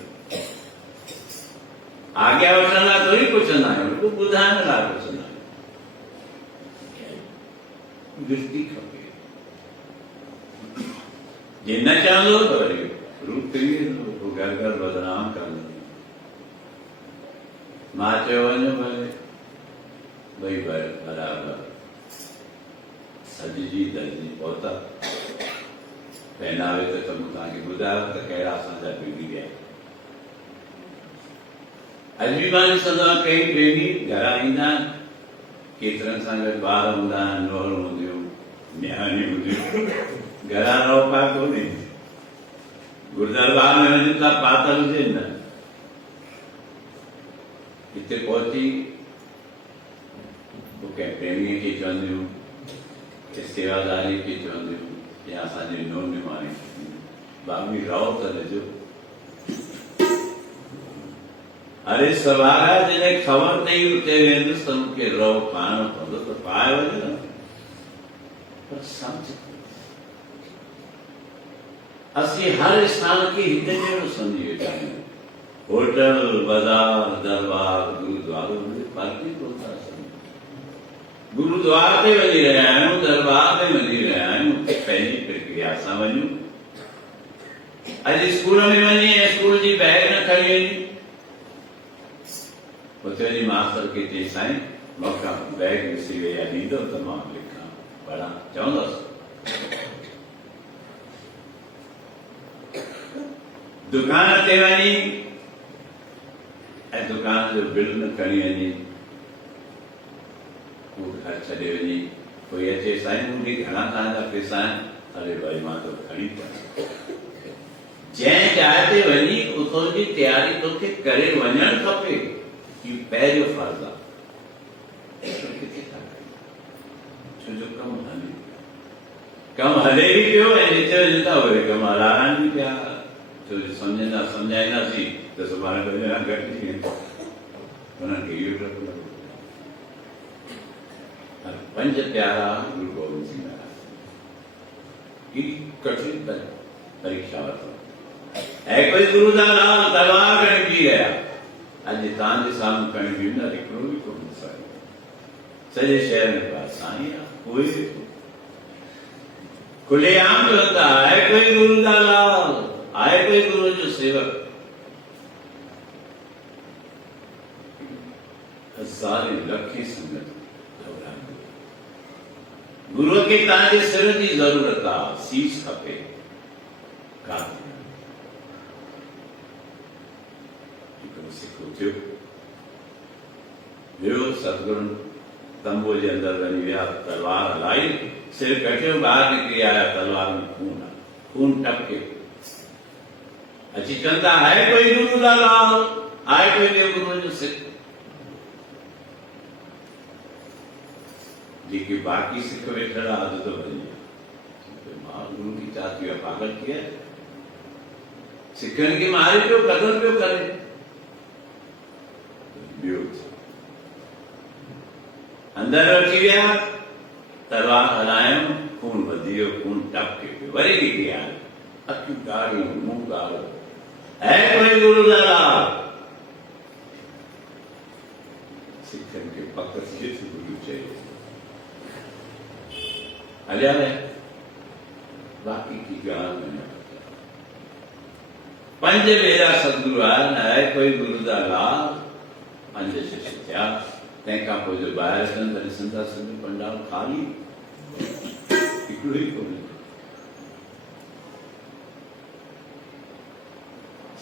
आज्ञा वठण लाइ थोरी पुछंदा आहियूं ॿुधाइण लाइ पुछंदा आहियूं दृष्टि खपे जे न चवंदो त वरी रूप थी वेंदो घर घर बदनाम कंदो मां चयो वञो भले भई बराबर सॼी दर्जी पहुता पहनावे त मूं तव्हांखे ॿुधायो त कहिड़ा असांजा बिगड़ी विया अॼु बि मां ॾिसंदो आहियां कई प्रेमी घरां ईंदा आहिनि केतिरनि सां गॾु ॿार हूंदा आहिनि नूरूं हूंदियूं नियाणियूं हूंदियूं घरां रौका कोन्हे गुरुदरबार में वञनि था पातल हुजे न हिते पहुची पोइ कंहिं प्रेमीअ खे चवंदियूं के सेवादारी खे चवंदियूं या असांजे नूर निमाणी बाबी रहो त ॾिजो अरे सवारा जॾहिं ख़बर अथई उते वेंदुसि त मूंखे रहो पाइणो पवंदो त पाए वञे न पर सम्झ असीं हर स्थान खे हिकु जहिड़ो सम्झी वेठा आहियूं होटल बाज़ार दरबार गुरुद्वारो फर्क़ ई कोन था गुरुद्वार ते वञी रहिया आहियूं दरबार ते वञी रहिया आहियूं पंहिंजी प्रक्रिया सां वञूं अॼु स्कूल में वञी ऐं स्कूल जी बैग न खणी वञी उते वञी मास्तर खे चई साईं मूंखां बैग विसरी वई आहे ॾींदो त मां लिखां पढ़ां चवंदुसि दुकान ते वञी ऐं दुकान जो बिल न खणी वञी घर छॾे वञी कोई अचे साईं मूंखे घणा तव्हांजा पैसा आहिनि अरे भाई मां तो खणी पढ़ां जंहिं जाइ ते वञी उतां जी तयारी तोखे करे वञणु खपे इहो पहिरियों फर्ज़ आहे छो जो कमु हले बि पियो ऐं जिते वञनि था उहे कमु हलाइण बि पिया छो जो सम्झंदा सम्झाईंदासीं त सुभाणे घटि थी वेंदो उन्हनि खे इहो डपु लॻो पंज प्यारा गुरु गोबिंद सिंह महाराज की कठिन परीक्षा वठो ऐं कोई गुरु का नाम तलवार खणी बीह गया अॼु तव्हांजे साम्हूं खणी बीहंदा हिकिड़ो बि कोन साईं सॼे शहर में बात साईं आहे कोई खुलेआम चवंदा आहे कोई गुरु का लाल आहे कोई गुरु जो सेवक हज़ारे लखे संगत गुरु खे तव्हांजे सिर जी ज़रूरत आहे सीस खपे सिखो थियो ॿियो सतगुरु तंबू जे अंदरि वञी विया, तलवार हलाई, सिर कटियो, ॿाहिरि निकिरी आया, तलवार में खून आहे, खून टपके अची चवंदा आहे कोई गुरु लाल, आहे कोई ॿियो गुरू जो सिख? जेके बाक़ी सिख वेठल आहे तो वञी मां गुरू की चाहती है, पागल किया सिखनि खे मारे पियो, कतल पियो करे। ॿियो अंदरि अची विया, तलवार हलायूं, खून वधी वियो, खून टपके पियो, वरी निकिरी आया, अखियूं ॻाढ़ियूं, मुंहुं ॻाढ़ो, है कोई गुरु लाल? सिखनि खे पक थिए थी, गुरु चयो हलिया विया, बाक़ी की ॻाल्हि में न। पंज भेरा सतगुरु आया, न आहे कोई गुरु दा लाल, पंज शिष्य थिया। तंहिंखां पोइ जो ॿाहिरि अचनि त ॾिसंदा सॼो पंडाल ख़ाली, हिकिड़ो ई कोन्हे।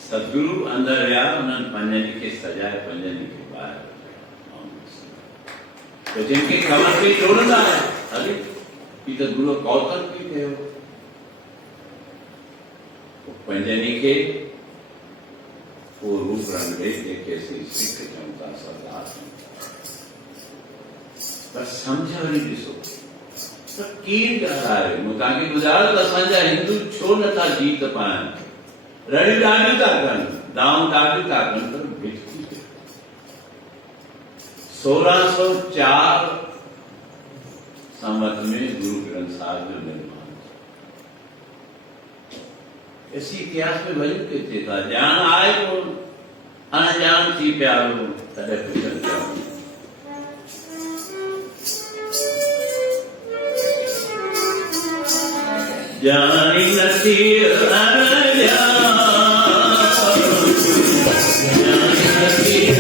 सतगुरु अंदरि विया, उन्हनि पंजनि खे सजाए, पंजनि खे ॿाहिरि तो जिनके कमर पे जोड़ना है, अरे ये तो गुरु कौतक भी कहो, पंजनी के वो रूप रंग दे कैसे सिख क्षमता सरदार बस समझा नहीं दिसो तो कीन कर रहा है मुताबिक गुजार तो समझा हिंदू छो न था जीत पाए रड़ी डांडी का कन दाम डांडी का कन पर बिठती 1604 संवत में गुरु ग्रंथ साहिब जो निर्माण। इसी इतिहास में वही कहते था जान आए को अनजान थी प्यारो तड़े फिकर जाओ। जानी नसीर अनजान जानी नसीर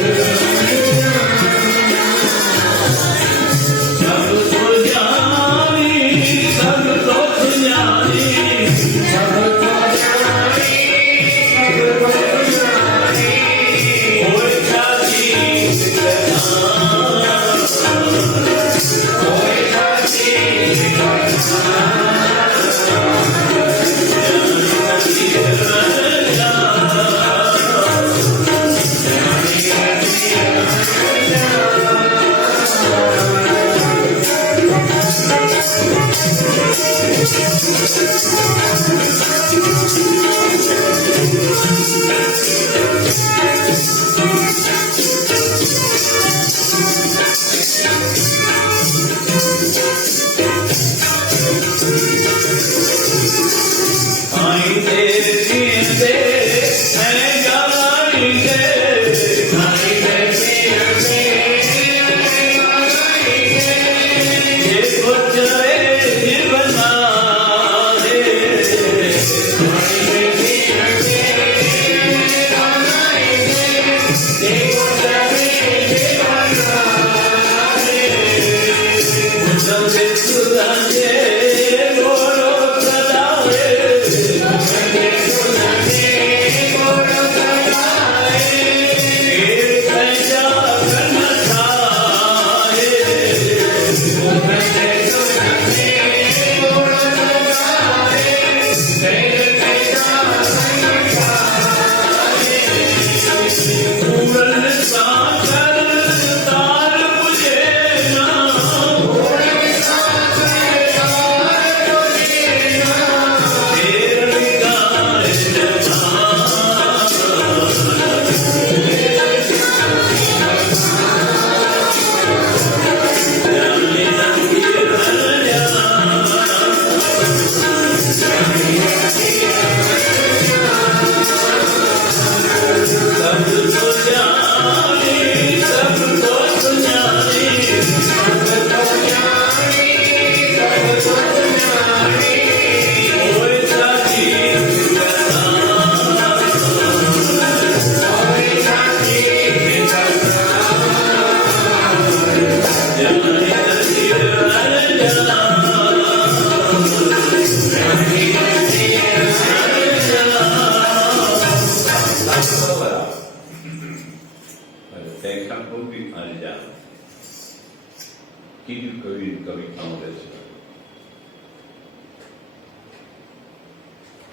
केॾियूं कविताऊं रची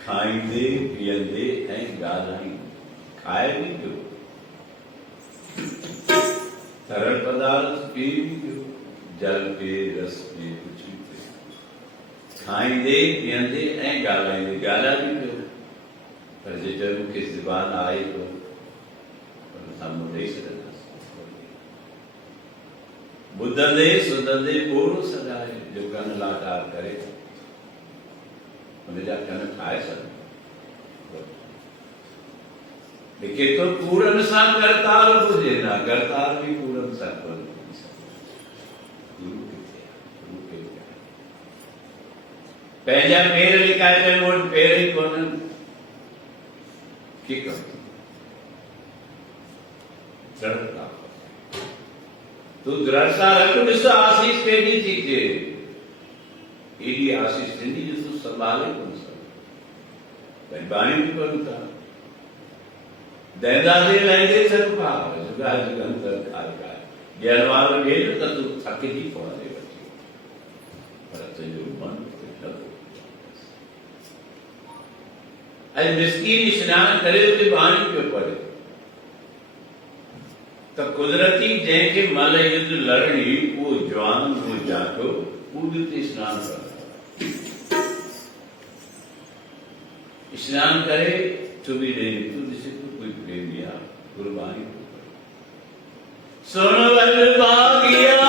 खाईंदे पीअंदे ऐं ॻाल्हाईंदे खाए बि पियो तरल पदार्थ पी बि पियो जल पिए रस पिए कुझु बि पिए खाईंदे पीअंदे ऐं ॻाल्हाईंदे ॻाल्हाए बि पियो पर जेकर मूंखे ज़बान आहे थो पर साम्हूं ॾेई सघंदासीं ॿुधंदे सुधंदे ॿोड़ो सॾाए जो कन लाचार करे हुनजा कन ठाहे सघूं लिखे तो पूरन सां करतार हुजे न करतार बि पूरन सां कोन गुरु किथे गुरु केरु पंहिंजा पेर लिकाए करे मूं वटि पेर ई कोन्हनि की करूं तूं दृढ़ता रख ॾिस आशीष केॾी थी थिए एॾी आशीष थींदी जो तूं संभाले कोन सघे भई बाणी बि कोन था दैदादे लहंदे सर पा जुगा जुगंतर खाए खाए ॾियण वारो ॾे त तूं थकिजी पवंदे वठी पर तुंहिंजो मन ऐं मिस्कीन स्नान करे उते बाणी पियो पढ़े त कुदरती जंहिंखे मल युद्ध लड़णी उहो जवान उहो जाचो उहो ते स्नान कंदो स्नान करे चुबी ॾे तूं ॾिसे तूं कोई प्रेमी आहे कुर्बानी सुन वल बागिया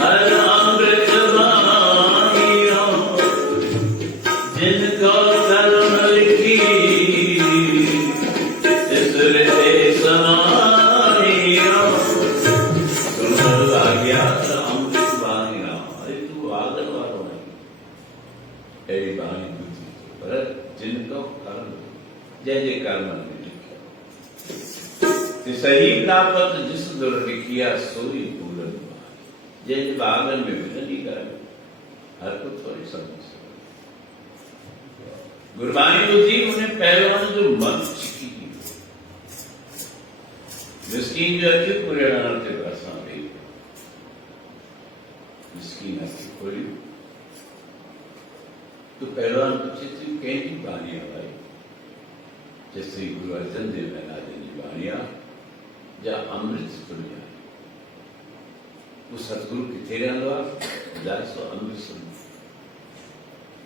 हर अमृत बागिया जिनको धर्म लिखी तिसरे समारिया सुन वल बागिया अमृत बागिया अरे तू आदर वारो है अहिड़ी बाणी ॿुधी पर जिनको कर्म जंहिंजे कर्म में लिखियो सही प्राप्त जिस दुर लिखिया सोई पूरन जंहिंजे बागन में मिलंदी ॻाल्हि हर को थोरी सम्झी सघे गुरबाणी ॿुधी उन पहलवान जो मन छिकी वियो मिस्कीन जो अखियूं खुलियण ते असां वेही मिस्कीन अखियूं खोलियूं तो पहलवान पूछे थी कंहिंजी बाणी आहे भाई जैसे गुरु अर्जन देव महाराज जी बाणी आहे जा अमृत तुल्य आहे वो सतगुरु किथे रहंदो आहे ॿुधाए सो अमृतसर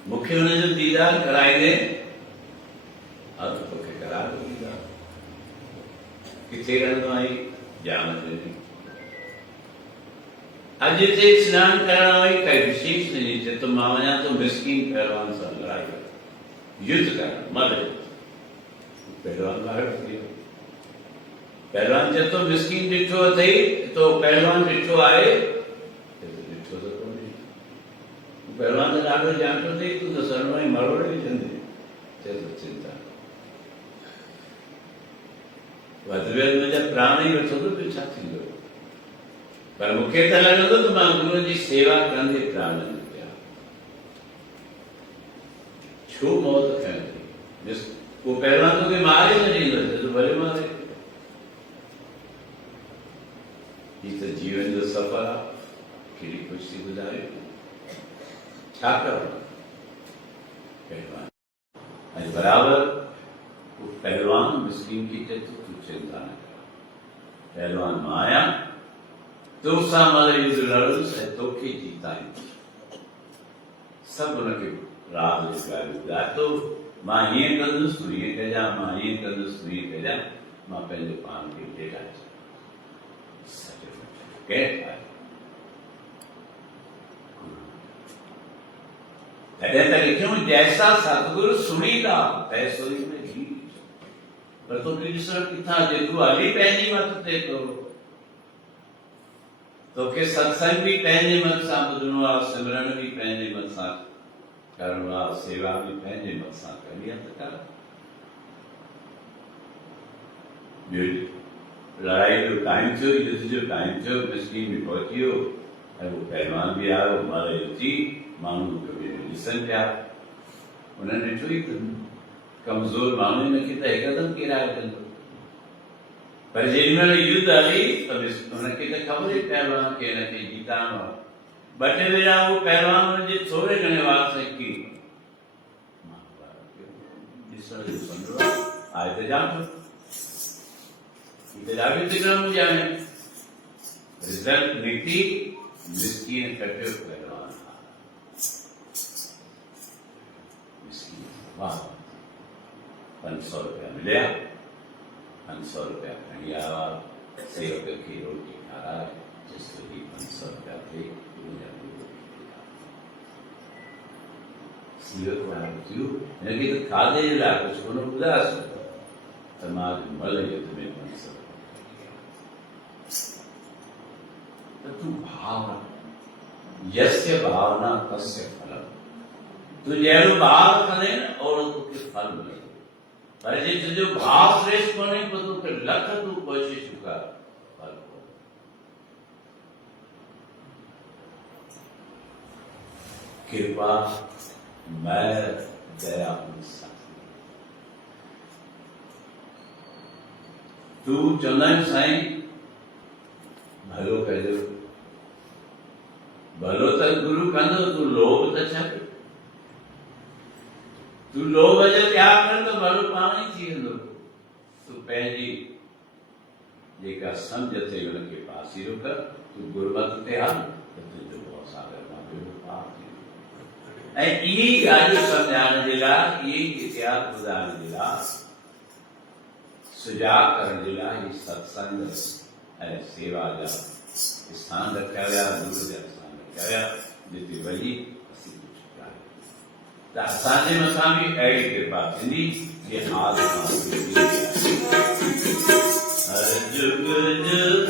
मूंखे हुनजो दीदार कराईंदे हा त तोखे करा थो दीदार किथे रहंदो आहे ॼाण ॾिनी अॼु हिते स्नान करण वारी काई विशेष नहीं है तो मां वञा तो मिस्कीन पहलवान सां लड़ाई युद्ध करण मल पहलवान ॿाहिरि थी वियो पहलवान चए थो मिस्कीन ॾिठो अथई तो पहलवान ॾिठो आहे ॾिठो त कोन्हे पहलवान त ॾाढो जांचो अथई तूं त सरणो ई मरोड़ विझंदे चए थो चिंता वधि में वधि मुंहिंजा प्राण ई वठंदो त छा थींदो पर मूंखे त लॻंदो त मां गुरू जी सेवा कंदे प्राण निकिया छो मौत खणंदी वो पहलवान तोखे मारे न ॾींदो तो भले मारे ही त जीवन जो सफ़र आहे कहिड़ी ख़ुशी गुज़ारे छा करणो पहलवान ऐं बराबरि वो पहलवान मिस्कीन की चए थो तूं चिंता न कर पहलवान मां आहियां तोसां मल युद्ध लड़ुसि ऐं तोखे जीताईंदुसि सभु हुनखे राह जी ॻाल्हि ॿुधाए थो मां हीअं कंदुसि तूं हीअं कजां मां हीअं कंदुसि तूं हीअं कजां मां पंहिंजे पाण खे ॾेखारे तॾहिं त लिखियो जैसा सतगुरु सुणींदा तैसो ई में घी पर तोखे ॾिसण किथां जेको हली पंहिंजी मत ते करो तोखे सत्संग भी पंहिंजे मत सां ॿुधणो आहे सिमरन भी पंहिंजे मत सां करणो आहे सेवा भी पंहिंजे मत सां करणी आहे त कर लड़ाई जो टाइम थियो युद्ध जो टाइम थियो मिस्कीन भी पहुची वियो ऐं वो पहलवान भी आयो मल अची माण्हू ॾिसनि पिया उन्हनि ॾिठो ई त कमज़ोर माण्हू हिनखे त हिकदमि किराए कंदो पर जिनमें युद्ध हली तो उन्हें कितने खबर ही पहलवान के न के जीता न बटे बेरा वो पहलवान ने जो थोड़े जने वार से की जिस तरह जो संदर्भ आए थे जान इधर आगे तिगड़ा मुझे आने रिजल्ट नीति मिस्कीन कटे पहलवान था मिस्कीन वाह 500 रुपया मिले 500 रुपया खड़िया 6 रुपये की रोटी खा रहा है जिससे कि 500 रुपया थे सीवे को आने क्यों लगे तो खादे जिला कुछ कोनो उदास होता समाज मल युद्ध में 500 तो तू भावना यस्य भावना तस्य फलम तू जैसे भाव करे और उसके फल मिले पर जो भाव श्रेष्ठ बने तो के लख तू पहुंचे चुका फल को कृपा मैं दया तू चंदन साईं भलो कह दो भलो तक गुरु कंदो तू लोभ त छक तू लोभ जो त्याग कर तो भलो पाणी थी वेंदो तू पंहिंजी जेका सम्झ थे उनखे पासीरो कर तू गुरमत ते हल त तुंहिंजो भव सागर मां ॿियो पार थी ऐं इहे ॻाल्हियूं सम्झाइण जे लाइ इहे इतिहास ॿुधाइण जे लाइ सुजाग करण जे लाइ ही सत्संग ऐं सेवा जा स्थान रखिया विया गुरु जा स्थान रखिया विया जिते वञी असीं कुझु ॻाल्हि त असांजे मथां बि अहिड़ी कृपा थींदी जे हाल हर जुग जुग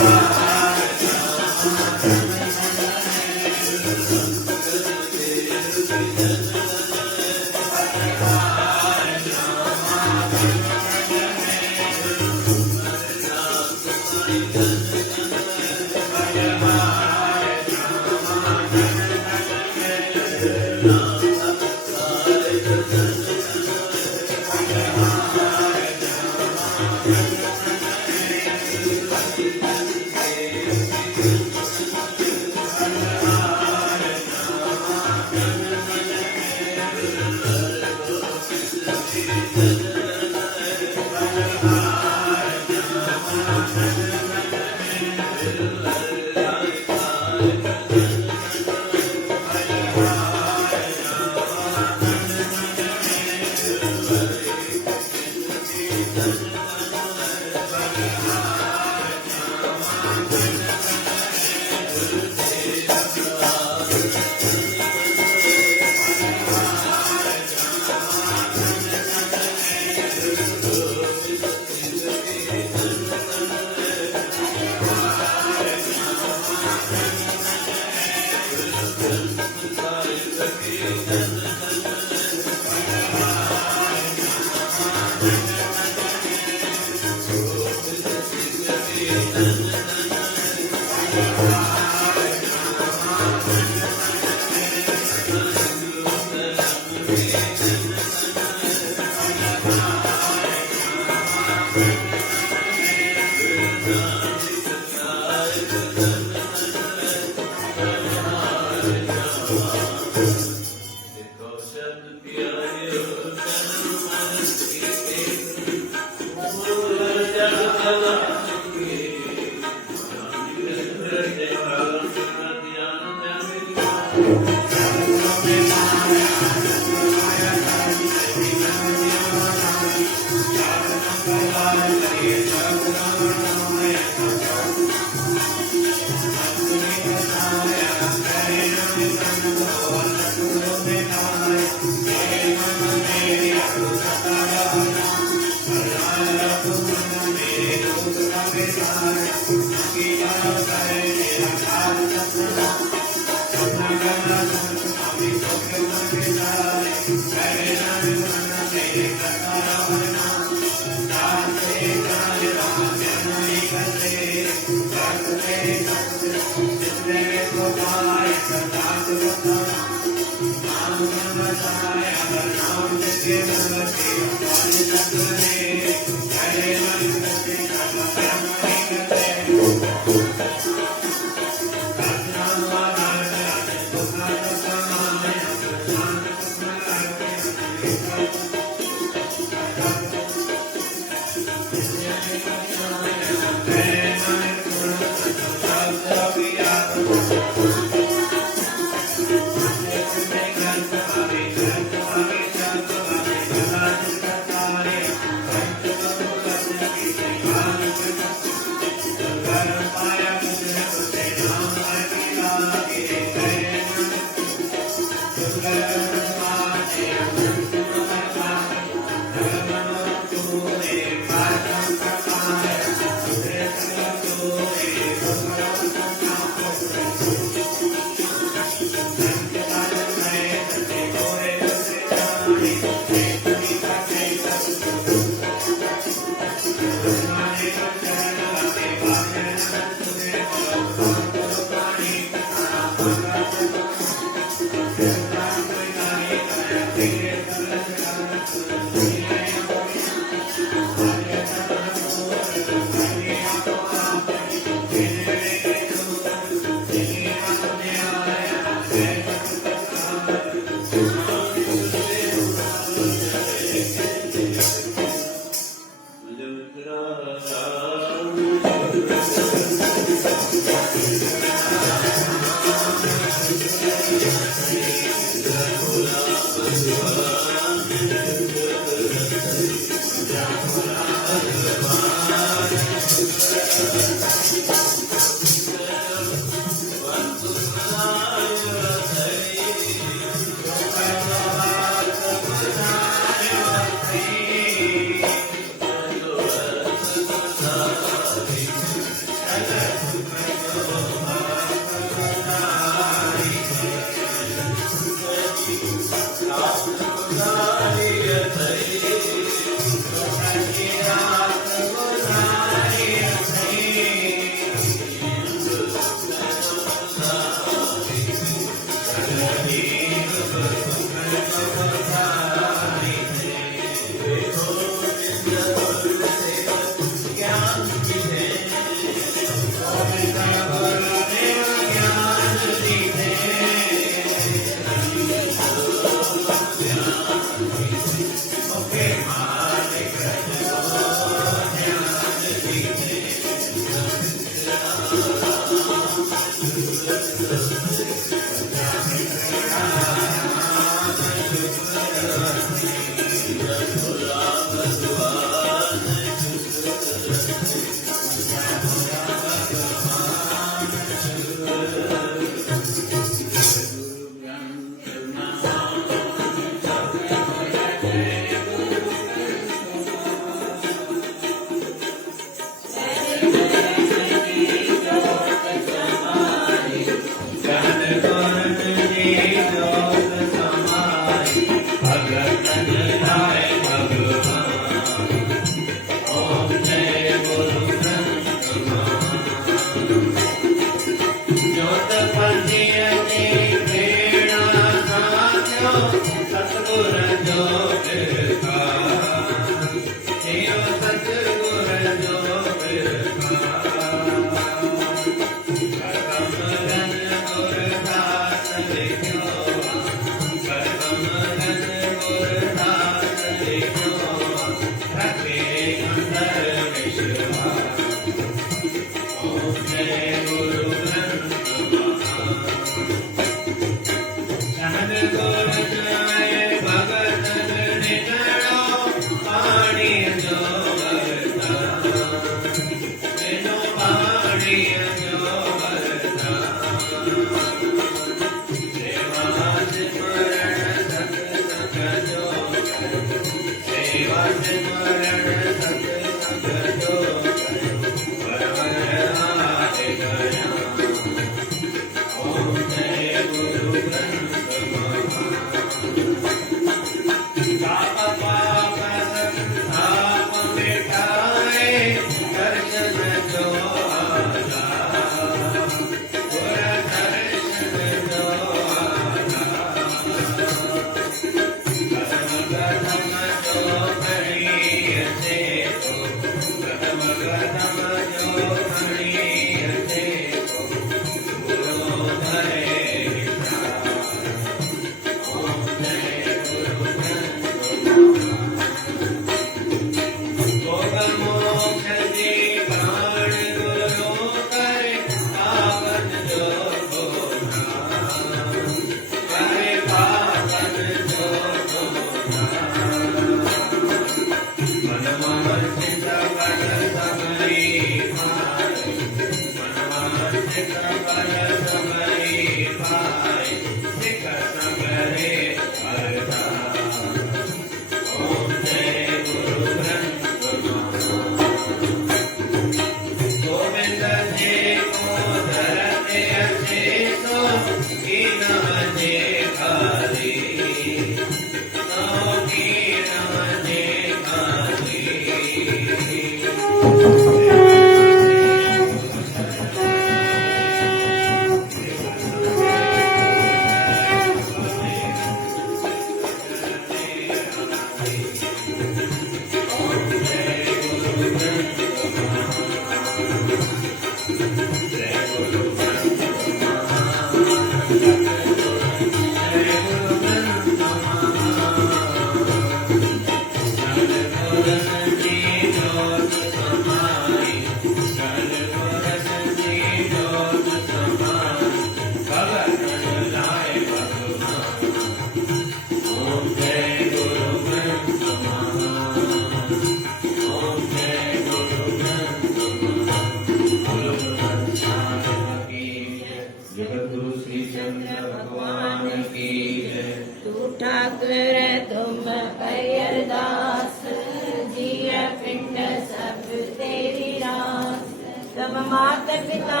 माता पिता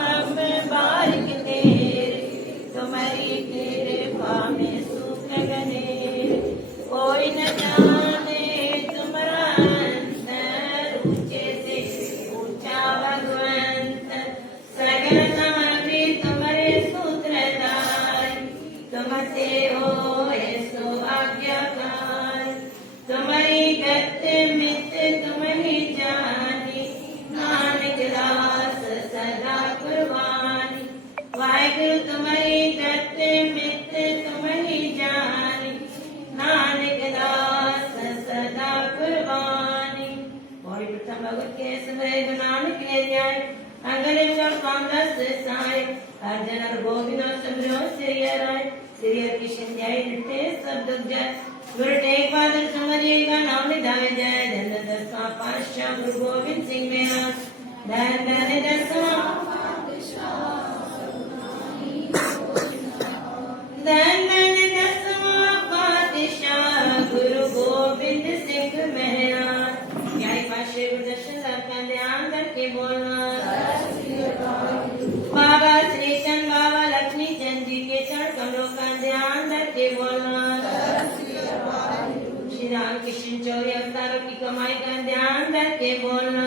हम बारिक तेरे, तुम्हारी कृपा में सुख गनेर। कोई न जाने तुम्हारा अंतर, ऊंचे से ऊंचा भगवंत। सगल समाधि तुम्हारे सूत्रधार, तुमसे हो सौभाग्यकार। तुम्हारी गत मित तुम्हें जानी, नानक दास सदा कुर्बानी। वाहिगुरु तुम्हारी गत मित तुम्हें जानी, नानक दास सदा कुर्बानी। और प्रथम भगवत के सिमरे गुरु नानक के जाय, अंगने में कामदास साय। अर्जन और गोविंद सिमरो श्री राय, श्री कृष्ण जय नित्य सब दुख जाय। गुरु टेक बहादुर समझिएगा नाम निधाय जय। धन दसवां पातशाह गुरु गोविंद सिंह मेरा, धन धन दसवां धन धन दसवां पातशाह गुरु गोविंद सिंह मेरा। न्याय पाशे गुरु दर्शन का ध्यान करके बोलना। बाबा श्री चंद बाबा लक्ष्मी चंद जी के चरण कमलों का ध्यान करके बोलना। श्री राम कृष्ण 24 अवतारों की कमाई का ध्यान करके बोलना।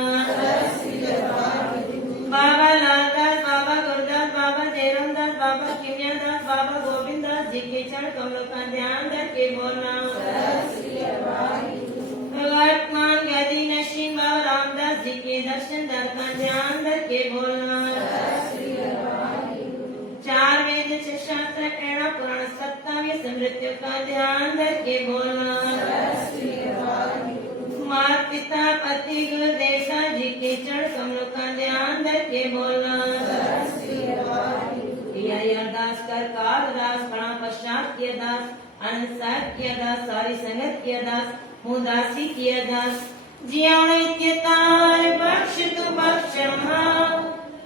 बाबा लालदास, बाबा गुरदास, बाबा जयरामदास, बाबा किमियादास, बाबा गोविंददास जी के चरण कमलों का ध्यान करके बोलना। वर्तमान गदी नशीन बाबा रामदास जी के दर्शन दर का ध्यान करके बोलना। चार वेद छह शास्त्र प्रेरणा पुराण 27 स्मृतियों का ध्यान करके बोलना। माता पिता पति गुरु देवता जी के चरण कमलों का ध्यान करके बोलना। अरदास कर काल दास प्रणाम पश्चात की अरदास, अनंत साहब की अरदास, सारी संगत की अरदास, मुदासी की अरदास। जियाणे तार बख्श तू बख्श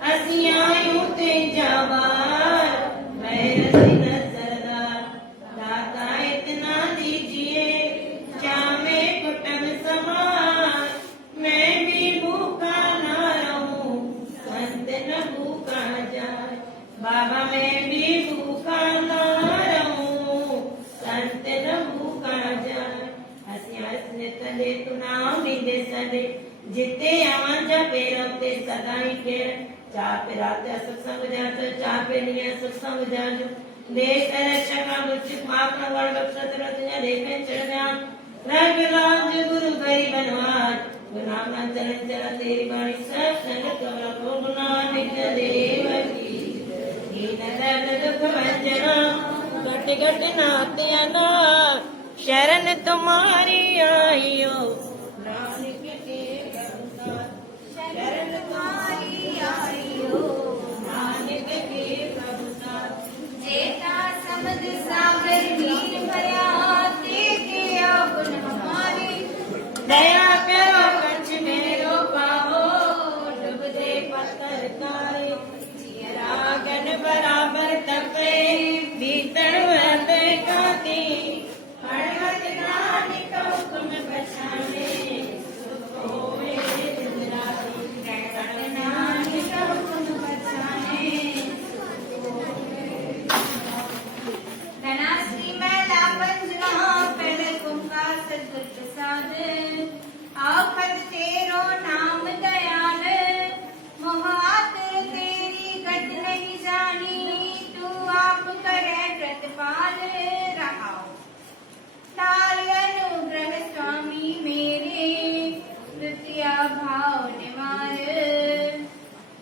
असी आयु ते जवार, मैं नजरदार दाता इतना दीजिए, चामे कुटुंब समार। मैं भी भूखा ना रहूं, संत न भूखा जाए। बाबा मैं भी भूखा ना रहूं, संत न भूखा जाए। हसी तले तू नाम दे सदे, जिते अमन जपे रखते सदा ही खेर। चापे रात सत्संग जातो, चापे निया सत्संग जाजो। देश रक्षक मुचित माप न गण बख्शत रत्न देखे चढ़ रग लाज गुरु गरी बनवार। गुरु नाम चरण चरण तेरी बाणी सब संगत कमला को गुनानिक देव की। हीन दर्द दुख भंजना, घट घट नाते अना। शरण तुम्हारी आइयो, नानक के प्रभुदास। शरण तुम्हारी आइयो, नानक के प्रभुदास। जेता समझ सागर मीर भया, तेके अपन हमारी। दया करो कछ मेरो पाओ, डूबते पत्थर तारे। जियरा गन बराबर तपे, भीतर हृदय काती। हड़गत नानक हुक्म बचाने, सुख होए दिन राति। हड़गत नानक हुक्म बचाने, धनाश्री मैला पंजना, पहले कुंका सदगुर प्रसाद। आखत तेरो नाम दयाल, मोहात तेरी गत नहीं जानी। तू आप करे प्रतिपाल रहाओ, तार अनुग्रह स्वामी मेरे। तृतीया भाव निवार,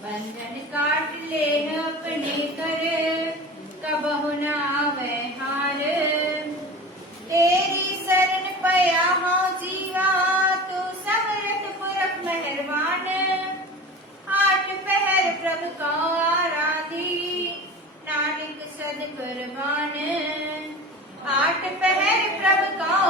बंधन काट ले अपने कर। कबहु न आवे हार, तेरी शरण पया हो जीवा। तू समर्थ पुरख मेहरबान, आठ पहर प्रभु को आराधी। नानक सद कुर्बान, आठ पहर प्रभु को